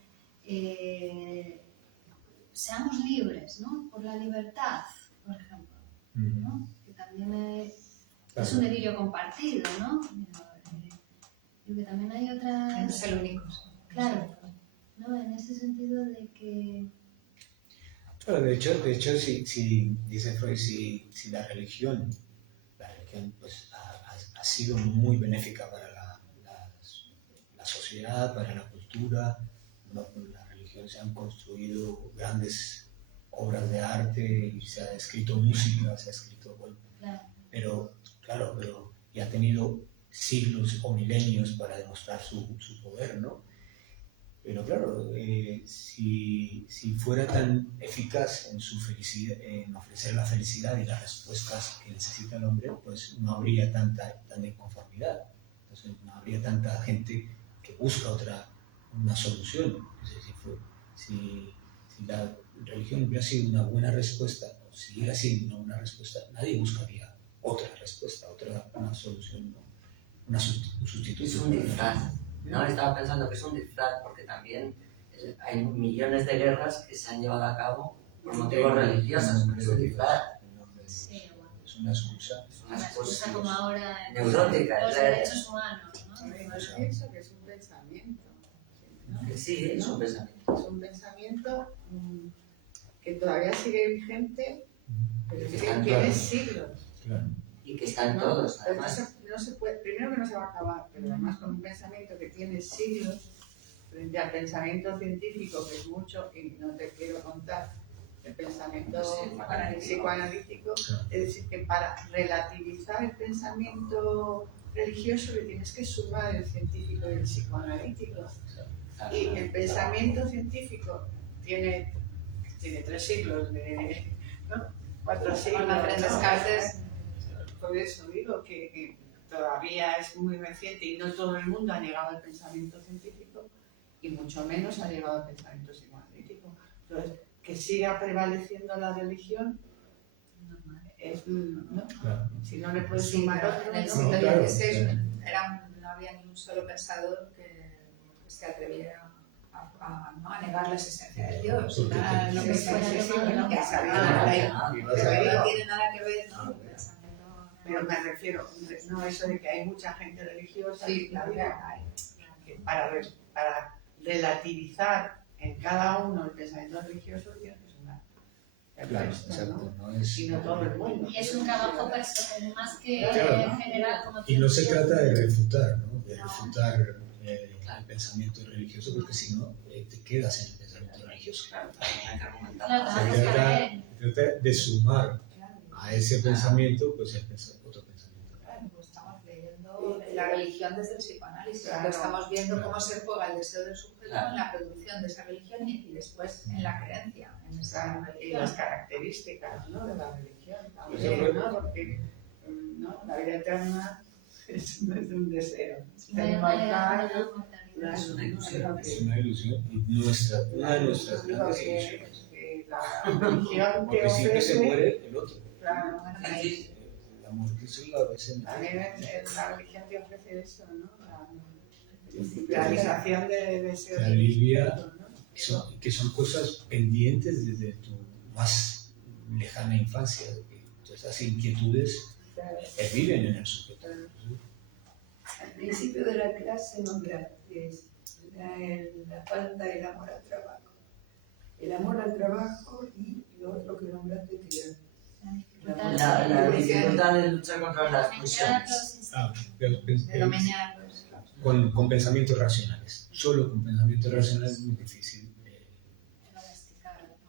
seamos libres, ¿no? Por la libertad, por ejemplo, ¿no? Que también es un delirio compartido, ¿no? Pero que también hay otras... No es el único. Claro, ¿no? En ese sentido de que Claro, de hecho si dice Freud, si la religión pues, ha sido muy benéfica para la sociedad, para la cultura. ¿No? La religión se han construido grandes obras de arte y se ha escrito música, se ha escrito, bueno, pero y ha tenido siglos o milenios para demostrar su poder, ¿no? Pero claro, si fuera tan eficaz en su felicidad, en ofrecer la felicidad y las respuestas que necesita el hombre, pues no habría tanta inconformidad. Entonces no habría tanta gente que busca una solución. Entonces, si la religión hubiera sido una buena respuesta, o siguiera siendo una buena respuesta, nadie buscaría otra respuesta, una solución, un sustituto. Es un disfraz. No, estaba pensando que es un disfraz, porque también hay millones de guerras que se han llevado a cabo por motivos religiosos, pero es un disfraz. Sí, bueno. Es una excusa. Es una Una excusa excusa como ahora en neurótica. los derechos humanos, ¿no? Yo pienso que es un pensamiento. ¿no? Que sí, es un pensamiento. Es un pensamiento que todavía sigue vigente, pero Que que están tiene todos. siglos. Claro. Y que están ¿no? todos, Pero además. no se puede, primero que no se va a acabar, pero además con un pensamiento que tiene siglos, frente al pensamiento científico, que es mucho, y no te quiero contar el pensamiento psicoanalítico, es decir, que para relativizar el pensamiento religioso le tienes que sumar el científico y el psicoanalítico. Y el pensamiento científico tiene 3 siglos, ¿no? 4 siglos. Con diferentes casos. Por eso digo que todavía es muy reciente y no todo el mundo ha llegado al pensamiento científico y mucho menos ha llegado al pensamiento psicoanalítico. Entonces, que siga prevaleciendo la religión es, ¿no? Claro. Si no le puedes Sí, sumar pero otro, en el ¿no? siglo Claro, XVI no había ni un solo pensador que se atreviera a negar la existencia de Dios. Porque Era lo que sí, fuera sí, de sí, malo, no, que que sabía sabía, la ley. Y vas Pero a- digo, no tiene nada que ver, ¿no? El pensamiento. pero me refiero, no eso de que hay mucha gente religiosa, Sí, la claro. vida que para relativizar en cada uno el pensamiento religioso tiene que sumar el Claro, resto, exacto. ¿no? No es, Y no todo el mundo. Y es un trabajo personal más que Claro. general, como y no se decía. trata de refutar, ¿no? De No. refutar el pensamiento religioso, porque si no, te quedas en el pensamiento religioso. Claro, también hay que argumentar. Claro, Se también trata, para él. se trata de sumar a ese pensamiento, pues otro pensamiento. Claro, pues estamos leyendo la religión desde el psicoanálisis. Claro. Estamos viendo Claro. cómo se juega el deseo del sujeto Claro. en la producción de esa religión y después en la creencia en esa Y las religión. características, ¿no? De la religión Pues también, ¿no? Porque ¿no? La vida eterna no es un deseo. No hay Está manera de inmortal, mortalidad. Es una ilusión. Es una ilusión, y una de nuestras grandes ilusiones. que la religión te Porque siempre se ofrece, muere el otro. claro, Sí, sí. La muerte es la vez también la religión te ofrece eso, ¿no? La realización de deseos. Te alivia. ¿no? Que son cosas pendientes desde tu más lejana infancia, que todas esas inquietudes viven en el sujeto. Al principio de la clase nombraste la falta del amor al trabajo. El amor al trabajo y lo otro que nombraste que era La dificultad de luchar contra las pulsiones. De dominarlos. Con pensamientos racionales. Solo con pensamientos racionales es muy difícil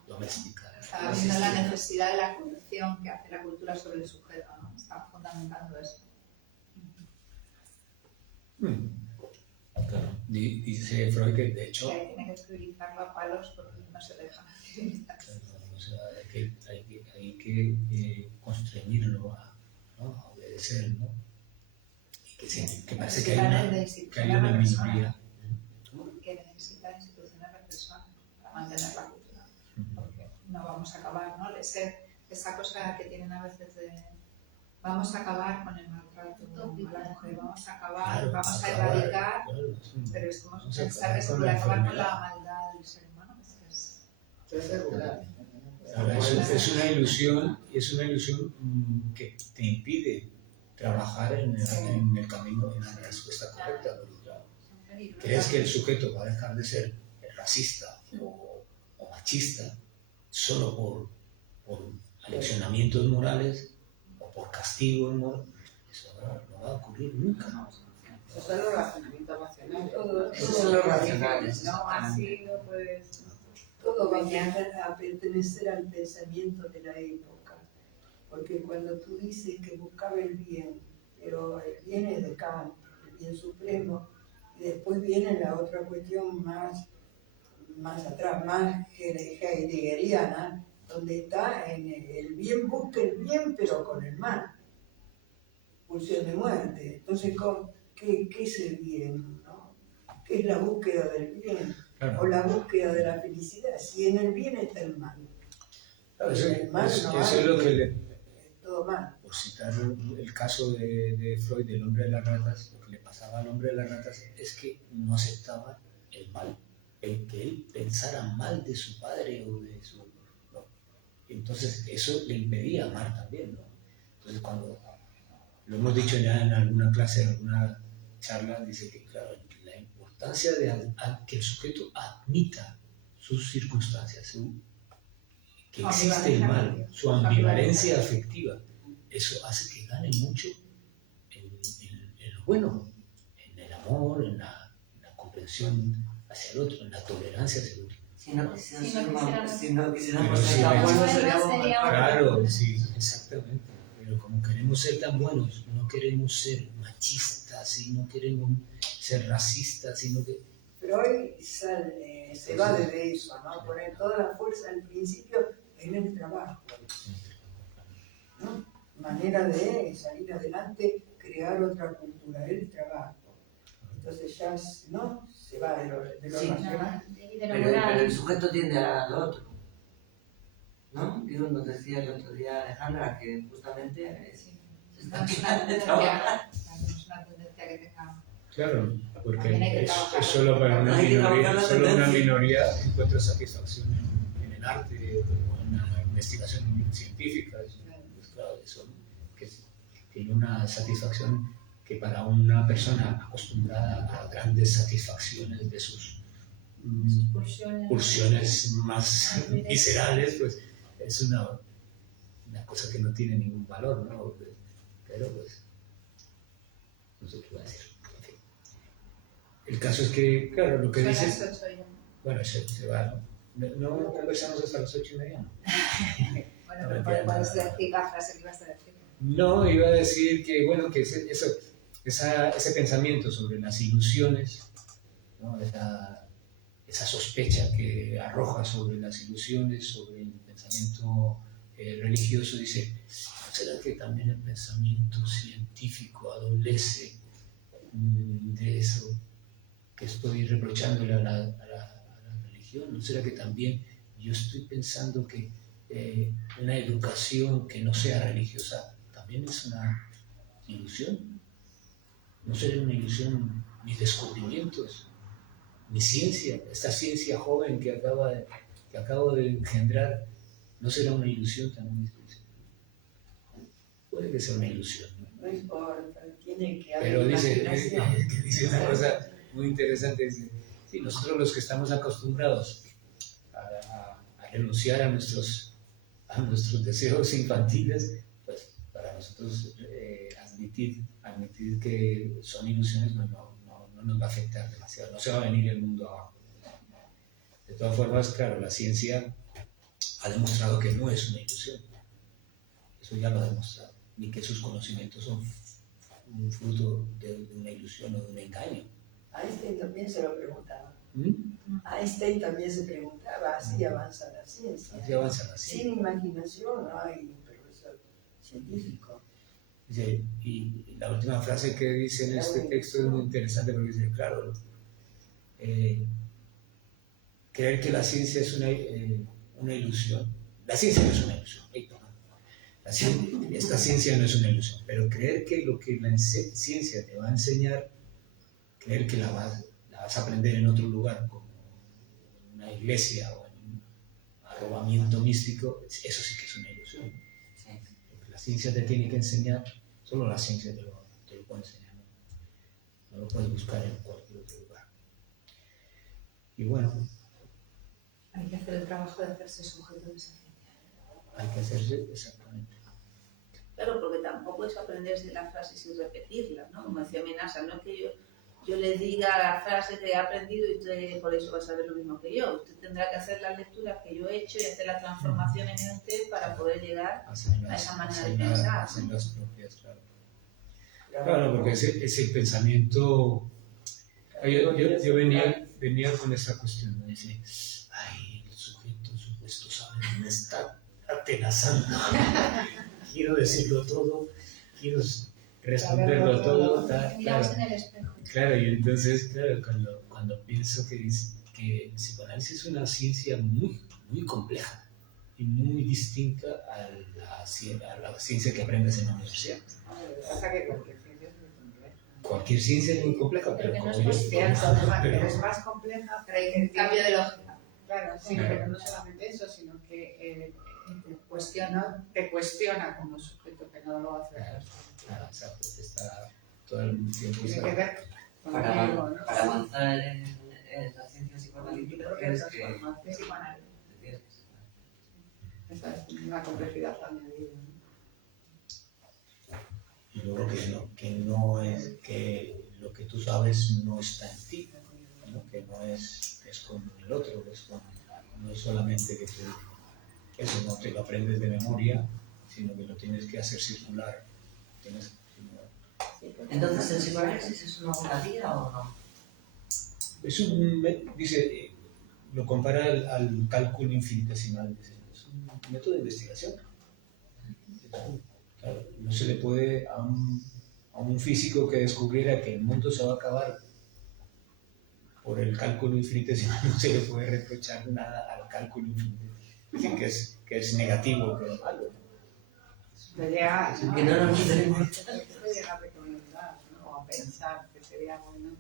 domesticar. Estaba viendo la necesidad de la corrección que hace la cultura sobre el sujeto, ¿no? Estaba fundamentando eso. Claro. Dice Freud que de hecho Que ahí tiene que escribirlo a palos porque no se dejan escribir. o sea, hay que constreñirlo a obedecer, ¿no? Y que parece que hay una minoría. Que necesita instituciones represoras para mantener la cultura. Porque no vamos a acabar, ¿no? Esa cosa que tienen a veces de vamos a acabar con el maltrato a la mujer, vamos a acabar, vamos a erradicar, pero es como pensar que se puede acabar con la maldad del ser humano. Es regular. Ahora, es una ilusión que te impide trabajar en el camino, en la respuesta correcta. Crees que el sujeto va a dejar de ser racista o machista solo por aleccionamientos morales o por castigos morales, eso no va a ocurrir nunca. Esos son los razonamientos racionales. Esos son los racionales. No, así no puedes. Todo va a pertenecer al pensamiento de la época, porque cuando tú dices que buscaba el bien, pero el bien es de Kant, el bien supremo, y después viene la otra cuestión más atrás, más heideggeriana, donde está en el bien, busca el bien, pero con el mal, pulsión de muerte. Entonces, ¿qué es el bien? ¿No? ¿Qué es la búsqueda del bien? Claro. O la búsqueda de la felicidad. Si en el bien está el mal. Claro, En el mal eso no es hay, lo que es todo mal. por citar el caso de Freud, del hombre de las ratas, lo que le pasaba al hombre de las ratas es que no aceptaba el mal, el que él pensara mal de su padre o de su... ¿no? Entonces eso le impedía amar también, ¿no? Entonces cuando, lo hemos dicho ya en alguna clase, en alguna charla, dice que claro, la importancia de que el sujeto admita sus circunstancias, que existe el mal, su ambivalencia afectiva, eso hace que gane mucho en lo bueno, en el amor, en la comprensión hacia el otro, en la tolerancia hacia el otro. Si no quisiéramos Pero ser sí, tan bueno, buenos, seríamos mejores. Claro, sí, exactamente. Pero como queremos ser tan buenos, no queremos ser machistas y no queremos ser racistas, sino que... Pero hoy se va desde eso, ¿no? Poner toda la fuerza al principio en el trabajo, ¿no? Manera de salir adelante, crear otra cultura, el trabajo. Entonces ya no se va de lo Sí. racional. Pero el sujeto tiende al otro, ¿no? Digo, nos decía el otro día Alejandra que justamente se está tirando de trabajar. Es una tendencia que tenga. Claro, porque También hay que es trabajar. solo para una Hay que minoría, trabajar la solo una tendencia. minoría encuentra satisfacción en el arte o en la investigación científica. Pues claro, eso que tiene una satisfacción que para una persona acostumbrada a grandes satisfacciones de sus pulsiones más viscerales, pues es una cosa que no tiene ningún valor, ¿no? Pero pues, no sé qué va a decir. El caso es que, claro, lo que dices... Bueno, se va, ¿no conversamos hasta las 8:30? ¿No? Bueno, pero puedes decir la frase que ibas a decir. No, iba a decir que, bueno, que ese pensamiento sobre las ilusiones, ¿no? Esa sospecha que arroja sobre las ilusiones, sobre el pensamiento religioso, dice, ¿no será que también el pensamiento científico adolece de eso que estoy reprochándole a la religión? ¿No será que también yo estoy pensando que una educación que no sea religiosa también es una ilusión? ¿No será una ilusión mis descubrimientos, mi ciencia, esta ciencia joven que acabo de engendrar? ¿No será una ilusión también? Puede que sea una ilusión, ¿no? No importa, tiene que haber Pero dice una cosa muy interesante, dice, sí, nosotros los que estamos acostumbrados a renunciar a nuestros deseos infantiles, pues para nosotros admitir que son ilusiones no nos va a afectar demasiado, no se va a venir el mundo abajo. De todas formas, claro, la ciencia ha demostrado que no es una ilusión, eso ya lo ha demostrado, ni que sus conocimientos son un fruto de una ilusión o de un engaño. Einstein también se lo preguntaba. Einstein también se preguntaba, así avanza la ciencia. Así avanza la ciencia. Sin imaginación no hay un profesor científico. Dice, y la última frase que dice en este texto es muy interesante porque dice, claro, creer que la ciencia es una ilusión. La ciencia no es una ilusión. Esta ciencia no es una ilusión, pero creer que lo que la ciencia te va a enseñar, creer que la vas a aprender en otro lugar, como en una iglesia o en un arrobamiento místico, eso sí que es una ilusión. Porque la ciencia te tiene que enseñar, solo la ciencia te lo puede enseñar, no lo puedes buscar en cualquier otro lugar. Y bueno, Hay que hacer el trabajo de hacerse sujeto de esa ciencia. Hay que hacerse exactamente. Claro, porque tampoco es aprenderse las frases y repetirlas, ¿no? Como decía Menasa, no es que yo les diga la frase que he aprendido y usted por eso va a saber lo mismo que yo. Usted tendrá que hacer las lecturas que yo he hecho y hacer las transformaciones en usted para poder llegar a esa manera de pensar. Hacer las propias, claro. Claro, porque ese pensamiento... Yo venía con esa cuestión, ¿no? Dice, ay, el supuesto sabe que me está atenazando. Quiero decirlo todo, quiero responderlo todo. Miramos en el espejo. Claro, y entonces, claro, cuando pienso que el psicoanálisis es una ciencia muy, muy compleja y muy distinta a la ciencia que aprendes en la universidad. Pasa que cualquier ciencia es muy compleja. Cualquier ciencia es muy compleja, pero como yo... Pero es más compleja, Pero hay un cambio de lógica. Claro, sí, pero no solamente eso, sino que te cuestiona como sujeto, que no lo hace. Claro, exacto, está todo el tiempo... Tiene que ver con Para algo, ¿no? avanzar en la ciencia psicoanalítica tienes que... De psicoanálisis. Esa es una complejidad añadida, ¿no? Y luego que lo que tú sabes no está en ti, ¿no? Que no es con el otro, no es solamente que tú eso no te lo aprendes de memoria, sino que lo tienes que hacer circular. Entonces, ¿el psicoanálisis es una voladía o no? Dice, lo compara al cálculo infinitesimal, dice, es un método de investigación. Claro, no se le puede a un físico que descubriera que el mundo se va a acabar por el cálculo infinitesimal, no se le puede reprochar nada al cálculo infinitesimal, que es negativo, que es malo. Que no nos tenemos. Esto llega a recomendar, ¿no? O a pensar que sería bueno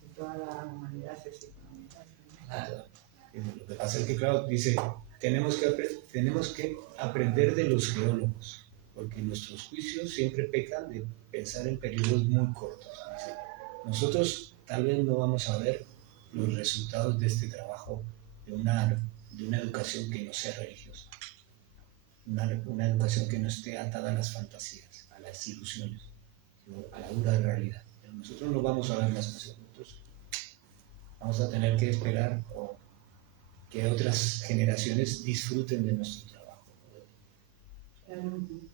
que toda la humanidad se psicoanalizase. Claro. Lo que pasa es que, claro, dice, tenemos que aprender de los geólogos, porque nuestros juicios siempre pecan de pensar en periodos muy cortos. Dice, nosotros tal vez no vamos a ver los resultados de este trabajo de una educación que no sea religiosa, una educación que no esté atada a las fantasías, a las ilusiones, sino a la dura realidad. Pero nosotros no vamos a ver las cosas, nosotros vamos a tener que esperar que otras generaciones disfruten de nuestro trabajo. Muy bien.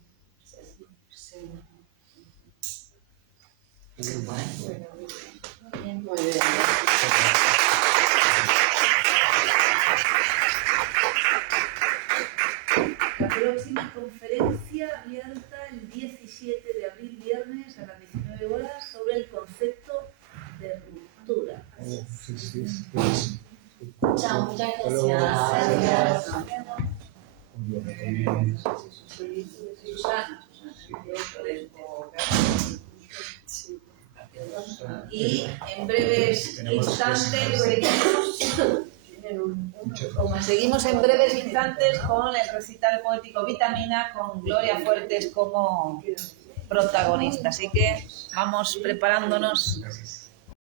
La próxima conferencia abierta el 17 de abril, viernes, a las 19 horas, sobre el concepto de ruptura. Chao, muchas Gracias. Susana. Y en breves instantes seguimos en breves instantes con el recital poético Vitamina, con Gloria Fuertes como protagonista. Así que vamos preparándonos.